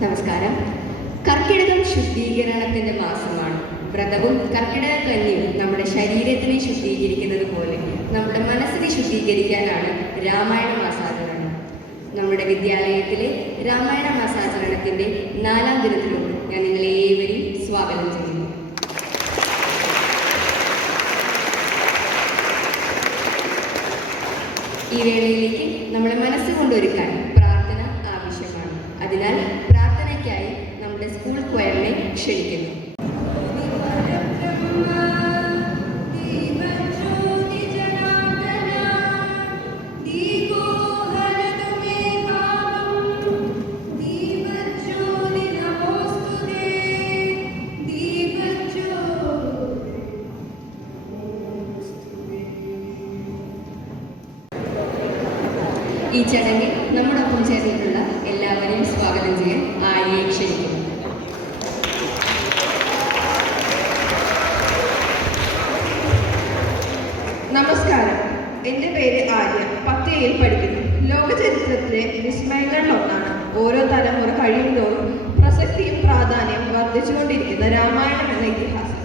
നമസ്കാരം. കർക്കിടകം ശുദ്ധീകരണത്തിന്റെ മാസമാണ്. വ്രതവും കർക്കിടക കഞ്ഞിയും നമ്മുടെ ശരീരത്തിനെ ശുദ്ധീകരിക്കുന്നത് പോലെ നമ്മുടെ മനസ്സിനെ ശുദ്ധീകരിക്കാനാണ് രാമായണ മാസാചരണം. നമ്മുടെ വിദ്യാലയത്തിലെ രാമായണ മാസാചരണത്തിന്റെ 4ാം ദിനത്തിലോട്ട് ഞാൻ നിങ്ങളെ ഏവരെയും സ്വാഗതം ചെയ്യുന്നു. ഈ വേളയിലേക്ക് നമ്മളെ മനസ്സുകൊണ്ടൊരുക്കാൻ പ്രാർത്ഥന ആവശ്യമാണ്. അതിനാൽ പ്രാർത്ഥനയ്ക്കായി നമ്മുടെ സ്കൂൾ ക്വയറിനെ ക്ഷണിക്കുന്നു. ഈ ചടങ്ങിൽ നമ്മോടൊപ്പം ചേർന്നിട്ടുള്ള എല്ലാവരെയും സ്വാഗതം ചെയ്യാൻ ആര്യയെ ക്ഷണിക്കുന്നു. നമസ്കാരം, എൻ്റെ പേര് ആര്യ. 10യിൽ പഠിക്കുന്നു. ലോക ചരിത്രത്തിലെ വിസ്മയങ്ങളിലൊന്നാണ് ഓരോ തലമുറ കഴിയുന്തോറും പ്രസക്തിയും പ്രാധാന്യവും വർദ്ധിച്ചുകൊണ്ടിരിക്കുന്ന രാമായണം എന്ന ഇതിഹാസം.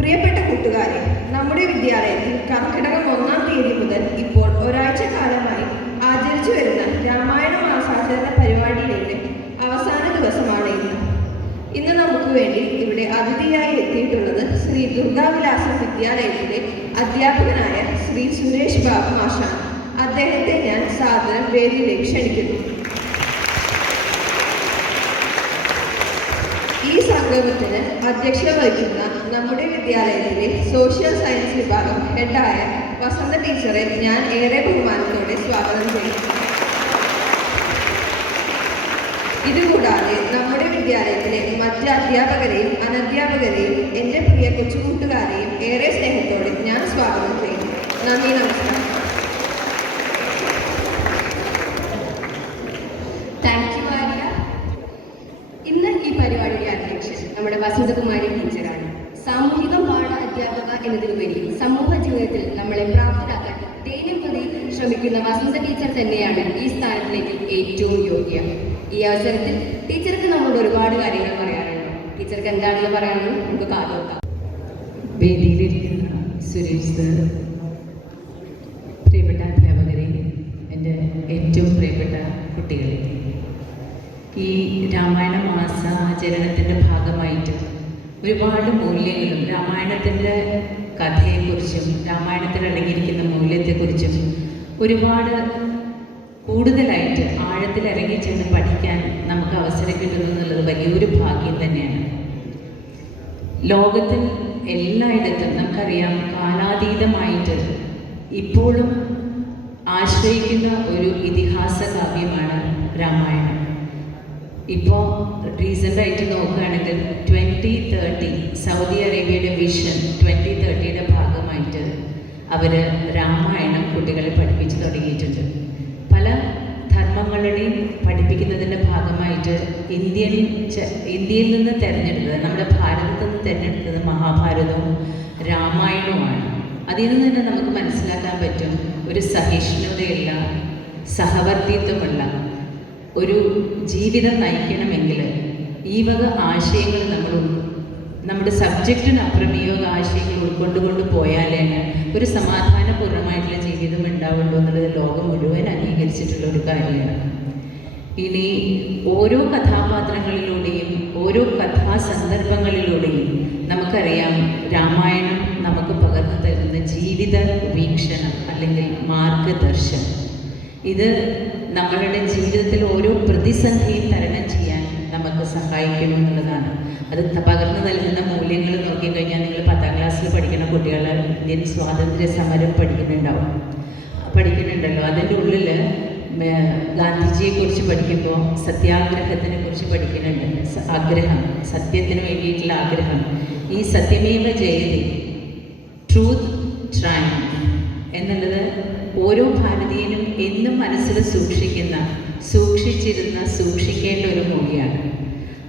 പ്രിയപ്പെട്ട കൂട്ടുകാരെ, നമ്മുടെ വിദ്യാലയത്തിൽ കർക്കിടകം 1-ാം തീയതി മുതൽ ഇപ്പോൾ ഒരാഴ്ച കാലമായി ആചരിച്ചു വരുന്ന രാമായണ മാസാചരണ പരിപാടിയുടെ അവസാന ദിവസമാണ് ഇന്ന് നമുക്ക് വേണ്ടി ഇവിടെ അതിഥിയായി എത്തിയിട്ടുള്ളത് ശ്രീ ദുർഗാവിലാസം വിദ്യാലയത്തിലെ അധ്യാപകനായ ശ്രീ സുരേഷ് ബാബു മാഷാണ്. അദ്ദേഹത്തെ ഞാൻ സാദരം വേദിയിലേക്ക് ക്ഷണിക്കുന്നു. ഈ സംഗമത്തിന് അധ്യക്ഷത വഹിക്കുന്ന നമ്മുടെ വിദ്യാലയത്തിലെ സോഷ്യൽ സയൻസ് വിഭാഗം ഹെഡായ വസന്ത ടീച്ചറെ ഞാൻ ഏറെ ബഹുമാനത്തോടെ സ്വാഗതം ചെയ്യുന്നു. ഇതുകൂടാതെ നമ്മുടെ വിദ്യാലയത്തിലെ മറ്റ് അധ്യാപകരെയും അനധ്യാപകരെയും എൻ്റെ പ്രിയ കൊച്ചുകൂട്ടുകാരെയും ഏറെ സ്നേഹത്തോടെ ഞാൻ സ്വാഗതം ചെയ്യുന്നു. നന്ദി, നമസ്കാരം. Thank you Arya. ഇന്ന് ഈ പരിപാടിയുടെ അധ്യക്ഷൻ നമ്മുടെ വസന്തകുമാരി ടീച്ചറാണ്. സാമൂഹിക പാഠ അധ്യാപക എന്നതിലുപരി സമൂഹ ജീവിതത്തിൽ നമ്മളെ പ്രാപ്തരാക്കാൻ ദൈനം പ്രതി ശ്രമിക്കുന്ന വസന്ത ടീച്ചർ തന്നെയാണ് ഈ സ്ഥാനത്തിലേക്ക് ഏറ്റവും യോഗ്യ. ഈ അവസരത്തിൽ ടീച്ചർക്ക് നമ്മളോട് ഒരുപാട് കാര്യങ്ങൾ പറയാനുണ്ട്. ടീച്ചർക്ക് എന്താണെന്ന് പറയാമെന്ന് നമുക്ക് കാതോർക്കാം. വേദിയിലിരിക്കുന്ന സുരേഷ് സർ, പ്രിയപ്പെട്ട അധ്യാപകരെ, എൻ്റെ ഏറ്റവും പ്രിയപ്പെട്ട കുട്ടികളെ, ഈ രാമായണ മാസാചരണത്തിൻ്റെ ഭാഗമായിട്ട് ഒരുപാട് മൂല്യങ്ങളും രാമായണത്തിൻ്റെ കഥയെക്കുറിച്ചും രാമായണത്തിൽ അടങ്ങിയിരിക്കുന്ന മൂല്യത്തെക്കുറിച്ചും ഒരുപാട് കൂടുതലായിട്ട് ആഴത്തിൽ ഇറങ്ങിച്ചെന്ന് പഠിക്കാൻ നമുക്ക് അവസരം കിട്ടുന്നു എന്നുള്ളത് വലിയൊരു ഭാഗ്യം തന്നെയാണ്. ലോകത്തിൽ എല്ലായിടത്തും നമുക്കറിയാം, കാലാതീതമായിട്ട് ഇപ്പോഴും ആശ്രയിക്കുന്ന ഒരു ഇതിഹാസ കാവ്യമാണ് രാമായണം. ഇപ്പോൾ റീസെൻ്റായിട്ട് നോക്കുകയാണെങ്കിൽ 2030 സൗദി അറേബ്യയുടെ വിഷൻ 2030യുടെ ഭാഗമായിട്ട് അവർ രാമായണം കുട്ടികളെ പഠിപ്പിച്ചു തുടങ്ങിയിട്ടുണ്ട്. പല ധർമ്മങ്ങളുടെയും പഠിപ്പിക്കുന്നതിൻ്റെ ഭാഗമായിട്ട് ഇന്ത്യയിൽ നിന്ന് തിരഞ്ഞെടുത്തത്, നമ്മുടെ ഭാരതത്തിൽ നിന്ന് തിരഞ്ഞെടുത്തത് മഹാഭാരതവും രാമായണവുമാണ്. അതിൽ നിന്ന് തന്നെ നമുക്ക് മനസ്സിലാക്കാൻ പറ്റും, ഒരു സഹിഷ്ണുതയുള്ള സഹവർത്തിത്വമുള്ള ഒരു ജീവിതം നയിക്കണമെങ്കിൽ ഈ വക ആശയങ്ങൾ നമ്മുടെ സബ്ജക്റ്റിനപ്പുറം ഈ വക ആശയങ്ങൾ ഉൾക്കൊണ്ടുകൊണ്ട് പോയാലാണ് ഒരു സമാധാനപൂർണ്ണമായിട്ടുള്ള ജീവിതം ഉണ്ടാവുള്ളൂ എന്നുള്ളത് ലോകം മുഴുവൻ അംഗീകരിച്ചിട്ടുള്ള ഒരു കാര്യമാണ്. ഇനി ഓരോ കഥാപാത്രങ്ങളിലൂടെയും ഓരോ കഥാസന്ദർഭങ്ങളിലൂടെയും നമുക്കറിയാം, രാമായണം നമുക്ക് പകർന്നു തരുന്ന ജീവിത വീക്ഷണം അല്ലെങ്കിൽ മാർഗദർശനം. ഇത് നമ്മളുടെ ജീവിതത്തിൽ ഓരോ പ്രതിസന്ധിയും തരണം ചെയ്യാൻ നമുക്ക് സഹായിക്കുന്നു എന്നുള്ളതാണ്. അത് പകർന്നു നൽകുന്ന മൂല്യങ്ങൾ നോക്കിക്കഴിഞ്ഞാൽ നിങ്ങൾ 10ാം ക്ലാസ്സിൽ പഠിക്കുന്ന കുട്ടികൾ ഇന്ത്യൻ സ്വാതന്ത്ര്യ സമരം പഠിക്കുന്നുണ്ടല്ലോ. അതിൻ്റെ ഉള്ളിൽ ഗാന്ധിജിയെക്കുറിച്ച് പഠിക്കുമ്പോൾ സത്യാഗ്രഹത്തിനെ കുറിച്ച് പഠിക്കുന്നുണ്ട്. ആഗ്രഹം, സത്യത്തിന് വേണ്ടിയിട്ടുള്ള ആഗ്രഹം. ഈ സത്യമേവ ജയതി, ട്രൂത്ത് ട്രയംഫ് എന്നുള്ളത് ഓരോ ഭാരതീയനും എന്നും മനസ്സിൽ സൂക്ഷിക്കേണ്ട ഒരു മൂല്യമാണ്.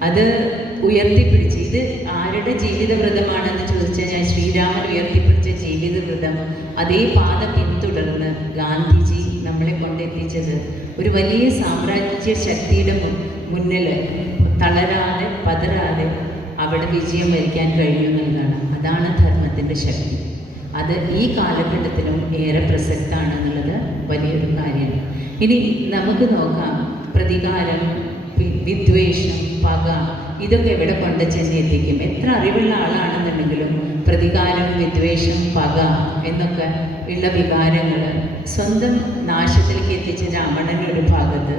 അത് ഉയർത്തിപ്പിടിച്ച്, ഇത് ആരുടെ ജീവിതവ്രതമാണെന്ന് ചോദിച്ചാൽ ഞാൻ ശ്രീരാമൻ ഉയർത്തിപ്പിടിച്ച ജീവിതവ്രതം അതേ പാത പിന്തുടർന്ന് ഗാന്ധിജി നമ്മളെ കൊണ്ടെത്തിച്ചത് ഒരു വലിയ സാമ്രാജ്യ ശക്തിയുടെ മുന്നിൽ തളരാതെ പതരാതെ അവിടെ വിജയം വരിക്കാൻ കഴിയുമെന്നുള്ളതാണ്. അതാണ് ധർമ്മത്തിൻ്റെ ശക്തി. അത് ഈ കാലഘട്ടത്തിലും ഏറെ പ്രസക്തമാണെന്നുള്ളത് വലിയൊരു കാര്യമാണ്. ഇനി നമുക്ക് നോക്കാം, പ്രതികാരം, വിദ്വേഷം, പക, ഇതൊക്കെ എവിടെ കൊണ്ട് ചെന്നെത്തിക്കും? എത്ര അറിവുള്ള ആളാണെന്നുണ്ടെങ്കിലും പ്രതികാരം, വിദ്വേഷം, പക എന്നൊക്കെ ഉള്ള വികാരങ്ങൾ സ്വന്തം നാശത്തിലേക്ക് എത്തിച്ച രാവണനൊരു ഭാഗത്ത്,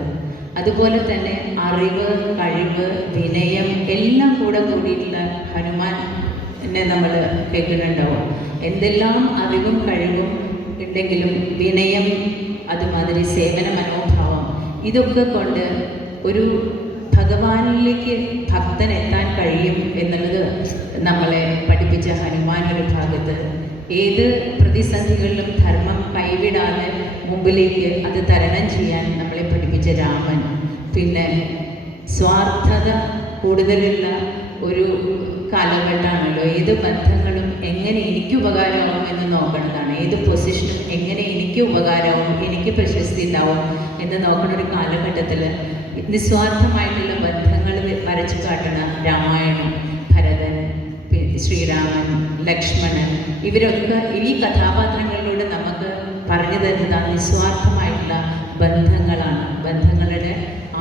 അതുപോലെ തന്നെ അറിവ്, കഴിവ്, വിനയം എല്ലാം കൂടെ കൂടിയിട്ടുള്ള ഹനുമാനെ നമ്മൾ കേൾക്കുന്നുണ്ടാവും. എന്തെല്ലാം അറിവും കഴിവും ഉണ്ടെങ്കിലും വിനയം, അതുമാതിരി സേവന മനോഭാവം, ഇതൊക്കെ കൊണ്ട് ഒരു ഭഗവാനിലേക്ക് ഭക്തൻ എത്താൻ കഴിയും എന്നുള്ളത് നമ്മളെ പഠിപ്പിച്ച ഹനുമാൻ ഒരു ഭാഗത്ത്. ഏത് പ്രതിസന്ധികളിലും ധർമ്മം കൈവിടാതെ മുമ്പിലേക്ക് അത് തരണം ചെയ്യാൻ നമ്മളെ പഠിപ്പിച്ച രാമൻ. പിന്നെ സ്വാർത്ഥത കൂടുതലുള്ള ഒരു കാലഘട്ടമാണല്ലോ. ഏത് ബന്ധങ്ങളും എങ്ങനെ എനിക്ക് ഉപകാരമാവും എന്ന് നോക്കണതാണ്. ഏത് പൊസിഷനും എങ്ങനെ എനിക്ക് ഉപകാരമാവും, എനിക്ക് പ്രശസ്തി ഉണ്ടാവും എന്ന് നോക്കുന്ന ഒരു കാലഘട്ടത്തിൽ നിസ്വാർത്ഥമായിട്ടുള്ള ബന്ധങ്ങൾ വരച്ചു കാട്ടണ രാമായണം, ഭരതൻ, ശ്രീരാമൻ, ലക്ഷ്മണൻ, ഇവരൊക്കെ ഈ കഥാപാത്രങ്ങളിലൂടെ നമുക്ക് പറഞ്ഞു തരുന്നത് നിസ്വാർത്ഥമായിട്ടുള്ള ബന്ധങ്ങളാണ്, ബന്ധങ്ങളുടെ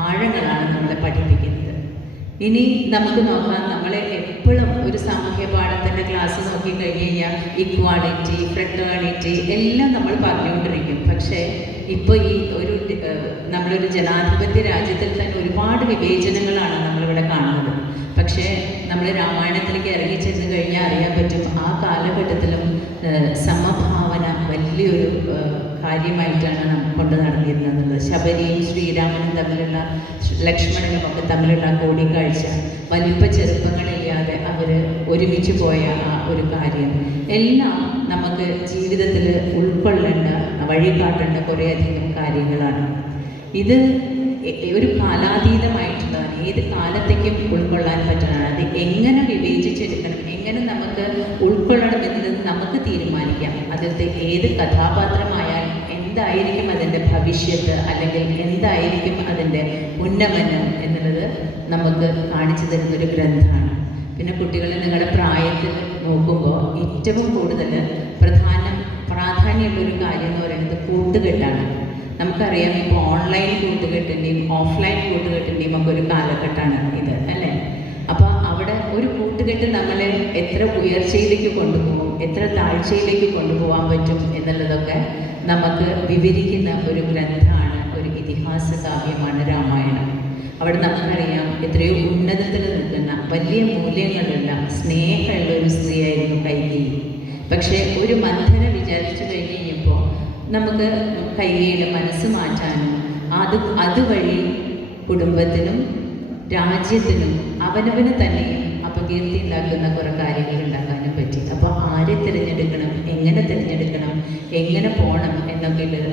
ആഴങ്ങളാണ് നമ്മളെ പഠിപ്പിക്കുന്നത്. ഇനി നമുക്ക് നോക്കാം, നമ്മളെ എപ്പോഴും ഒരു സാമൂഹ്യ പാഠത്തിൻ്റെ ക്ലാസ് നോക്കിക്കഴിഞ്ഞ് കഴിഞ്ഞാൽ ഇക്വാളിറ്റി, ഫ്രട്ടേണിറ്റി എല്ലാം നമ്മൾ പറഞ്ഞുകൊണ്ടിരിക്കും. പക്ഷേ ഇപ്പോൾ ഈ നമ്മളൊരു ജനാധിപത്യ രാജ്യത്തിൽ തന്നെ ഒരുപാട് വിവേചനങ്ങളാണ് നമ്മളിവിടെ കാണുന്നത്. പക്ഷേ നമ്മൾ രാമായണത്തിലേക്ക് ഇറങ്ങി ചെന്ന് കഴിഞ്ഞാൽ അറിയാൻ പറ്റും, ആ കാലഘട്ടത്തിലും സമഭാവന വലിയൊരു കാര്യമായിട്ടാണ് കൊണ്ട് നടന്നിരുന്നത്. ശബരിയും ശ്രീരാമനും തമ്മിലുള്ള, ലക്ഷ്മണനും ഒക്കെ തമ്മിലുള്ള കൂടിക്കാഴ്ച, വലിപ്പ ചെറുപ്പങ്ങളില്ലാതെ അവർ ഒരുമിച്ച് പോയ ആ ഒരു കാര്യം എല്ലാം നമുക്ക് ജീവിതത്തിൽ ഉൾക്കൊള്ളേണ്ട, വഴികാട്ടേണ്ട കുറേയധികം കാര്യങ്ങളാണ്. ഇത് ഒരു കാലാതീതമായിട്ടുള്ളതാണ്, ഏത് കാലത്തേക്കും ഉൾക്കൊള്ളാൻ പറ്റുന്നതാണ്. അത് എങ്ങനെ വിവേചിച്ചെടുക്കണം, എങ്ങനെ നമുക്ക് ഉൾക്കൊള്ളണം എന്നത് നമുക്ക് തീരുമാനിക്കാം. അതിലത്തെ ഏത് കഥാപാത്രമായാൽ എന്തായിരിക്കും അതിൻ്റെ ഭവിഷ്യത്ത്, അല്ലെങ്കിൽ എന്തായിരിക്കും അതിൻ്റെ ഉന്നമനം എന്നുള്ളത് നമുക്ക് കാണിച്ചു തരുന്നൊരു ഗ്രന്ഥമാണ്. പിന്നെ കുട്ടികളെ നിങ്ങളുടെ പ്രായത്തിൽ നോക്കുമ്പോൾ ഏറ്റവും കൂടുതൽ പ്രാധാന്യമുള്ളൊരു കാര്യം എന്ന് പറയുന്നത് കൂട്ടുകെട്ടാണ്. നമുക്കറിയാം, ഇപ്പോൾ ഓൺലൈൻ കൂട്ടുകെട്ടിൻ്റെയും ഓഫ്ലൈൻ കൂട്ടുകെട്ടിൻ്റെയും ഒക്കെ ഒരു കാലഘട്ടമാണ് ഇത്, അല്ലേ? അപ്പോൾ അവിടെ ഒരു കൂട്ടുകെട്ട് നമ്മളെ എത്ര ഉയർച്ചയിലേക്ക് കൊണ്ടുപോകും, എത്ര താഴ്ചയിലേക്ക് കൊണ്ടുപോകാൻ പറ്റും എന്നുള്ളതൊക്കെ നമുക്ക് വിവരിക്കുന്ന ഒരു ഗ്രന്ഥമാണ്, ഒരു ഇതിഹാസ കാവ്യമാണ് രാമായണം. അവിടെ നമുക്കറിയാം, എത്രയോ ഉന്നതത്തിൽ നിൽക്കുന്ന വലിയ മൂല്യങ്ങളുള്ള സ്നേഹമുള്ള ഒരു സ്ത്രീയായിരുന്നു കൈകേയി. പക്ഷേ ഒരു മന്ധന വിചാരിച്ചു കഴിഞ്ഞ് കഴിഞ്ഞപ്പോൾ നമുക്ക് കൈകേയിയുടെ മനസ്സ് മാറ്റാനും അതുവഴി കുടുംബത്തിനും രാജ്യത്തിനും അവനവന് തന്നെയും അപകീർത്തി ഉണ്ടാക്കുന്ന കുറേ കാര്യങ്ങൾ ഉണ്ടാക്കാനും പറ്റി. അപ്പോൾ ആരെ തിരഞ്ഞെടുക്കണം, എങ്ങനെ തിരഞ്ഞെടുക്കണം, എങ്ങനെ പോകണം എന്നൊക്കെ ഉള്ളത്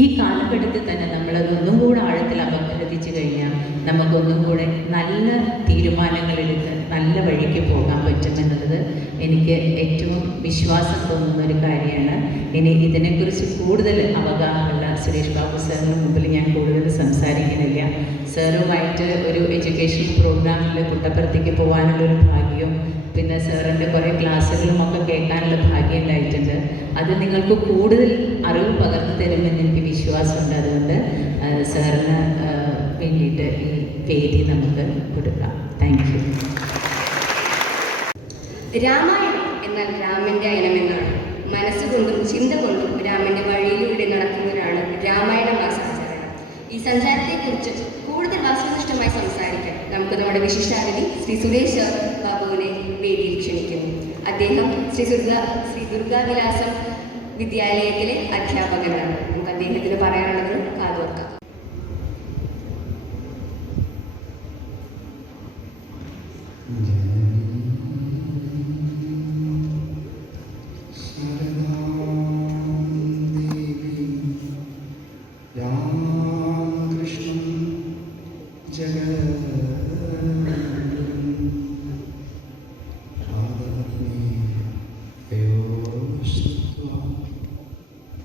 ഈ കാലഘട്ടത്തിൽ തന്നെ നമ്മളതൊന്നും കൂടെ ആഴത്തിൽ അപഗ്രഥിച്ചു കഴിഞ്ഞാൽ നമുക്കൊന്നും കൂടെ നല്ല തീരുമാനങ്ങളെടുത്ത് നല്ല വഴിക്ക് പോകാൻ പറ്റുമെന്നുള്ളത് എനിക്ക് ഏറ്റവും വിശ്വാസം തോന്നുന്ന ഒരു കാര്യമാണ്. ഇനി ഇതിനെക്കുറിച്ച് കൂടുതൽ അവഗാഹമുള്ള സുരേഷ് ബാബു സാറിന് മുമ്പിൽ ഞാൻ കൂടുതൽ സംസാരിക്കുന്നില്ല. സാറുമായിട്ട് ഒരു എഡ്യൂക്കേഷൻ പ്രോഗ്രാമിൽ പുട്ടപ്പുറത്തേക്ക് പോകാനുള്ളൊരു ഭാഗ്യവും പിന്നെ സാറിൻ്റെ കുറേ ക്ലാസ്സുകളും ഒക്കെ കേൾക്കാനുള്ള ഭാഗ്യം ഉണ്ടായിട്ടുണ്ട്. അത് നിങ്ങൾക്ക് കൂടുതൽ അറിവ് പകർന്നു തരുമെന്ന് എനിക്ക് വിശ്വാസമുണ്ട്. അതുകൊണ്ട് സാറിന് വേണ്ടിയിട്ട് ഈ വേദി നമുക്ക് കൊടുക്കാം. Thank you. രാമായണം എന്നാൽ രാമൻ്റെ അയനമെന്നാണ്. മനസ്സുകൊണ്ടും ചിന്ത കൊണ്ടും രാമൻ്റെ വഴിയിലൂടെ നടക്കുന്നവരാണ് രാമായണ മാസാചാരണം. ഈ സഞ്ചാരത്തെക്കുറിച്ച് കൂടുതൽ വസ്തുനിഷ്ഠമായി സംസാരിക്കാൻ നമുക്ക് നമ്മുടെ വിശിഷ്ടാതിഥി ശ്രീ സുരേഷ് ബാബുവിനെ വേദിയിൽ ക്ഷണിക്കുന്നു. അദ്ദേഹം ശ്രീ ദുർഗാവിലാസം വിദ്യാലയത്തിലെ അധ്യാപകനാണ്. നമുക്ക് അദ്ദേഹത്തിന് പറയാനുള്ളത് കാതോർക്കാം.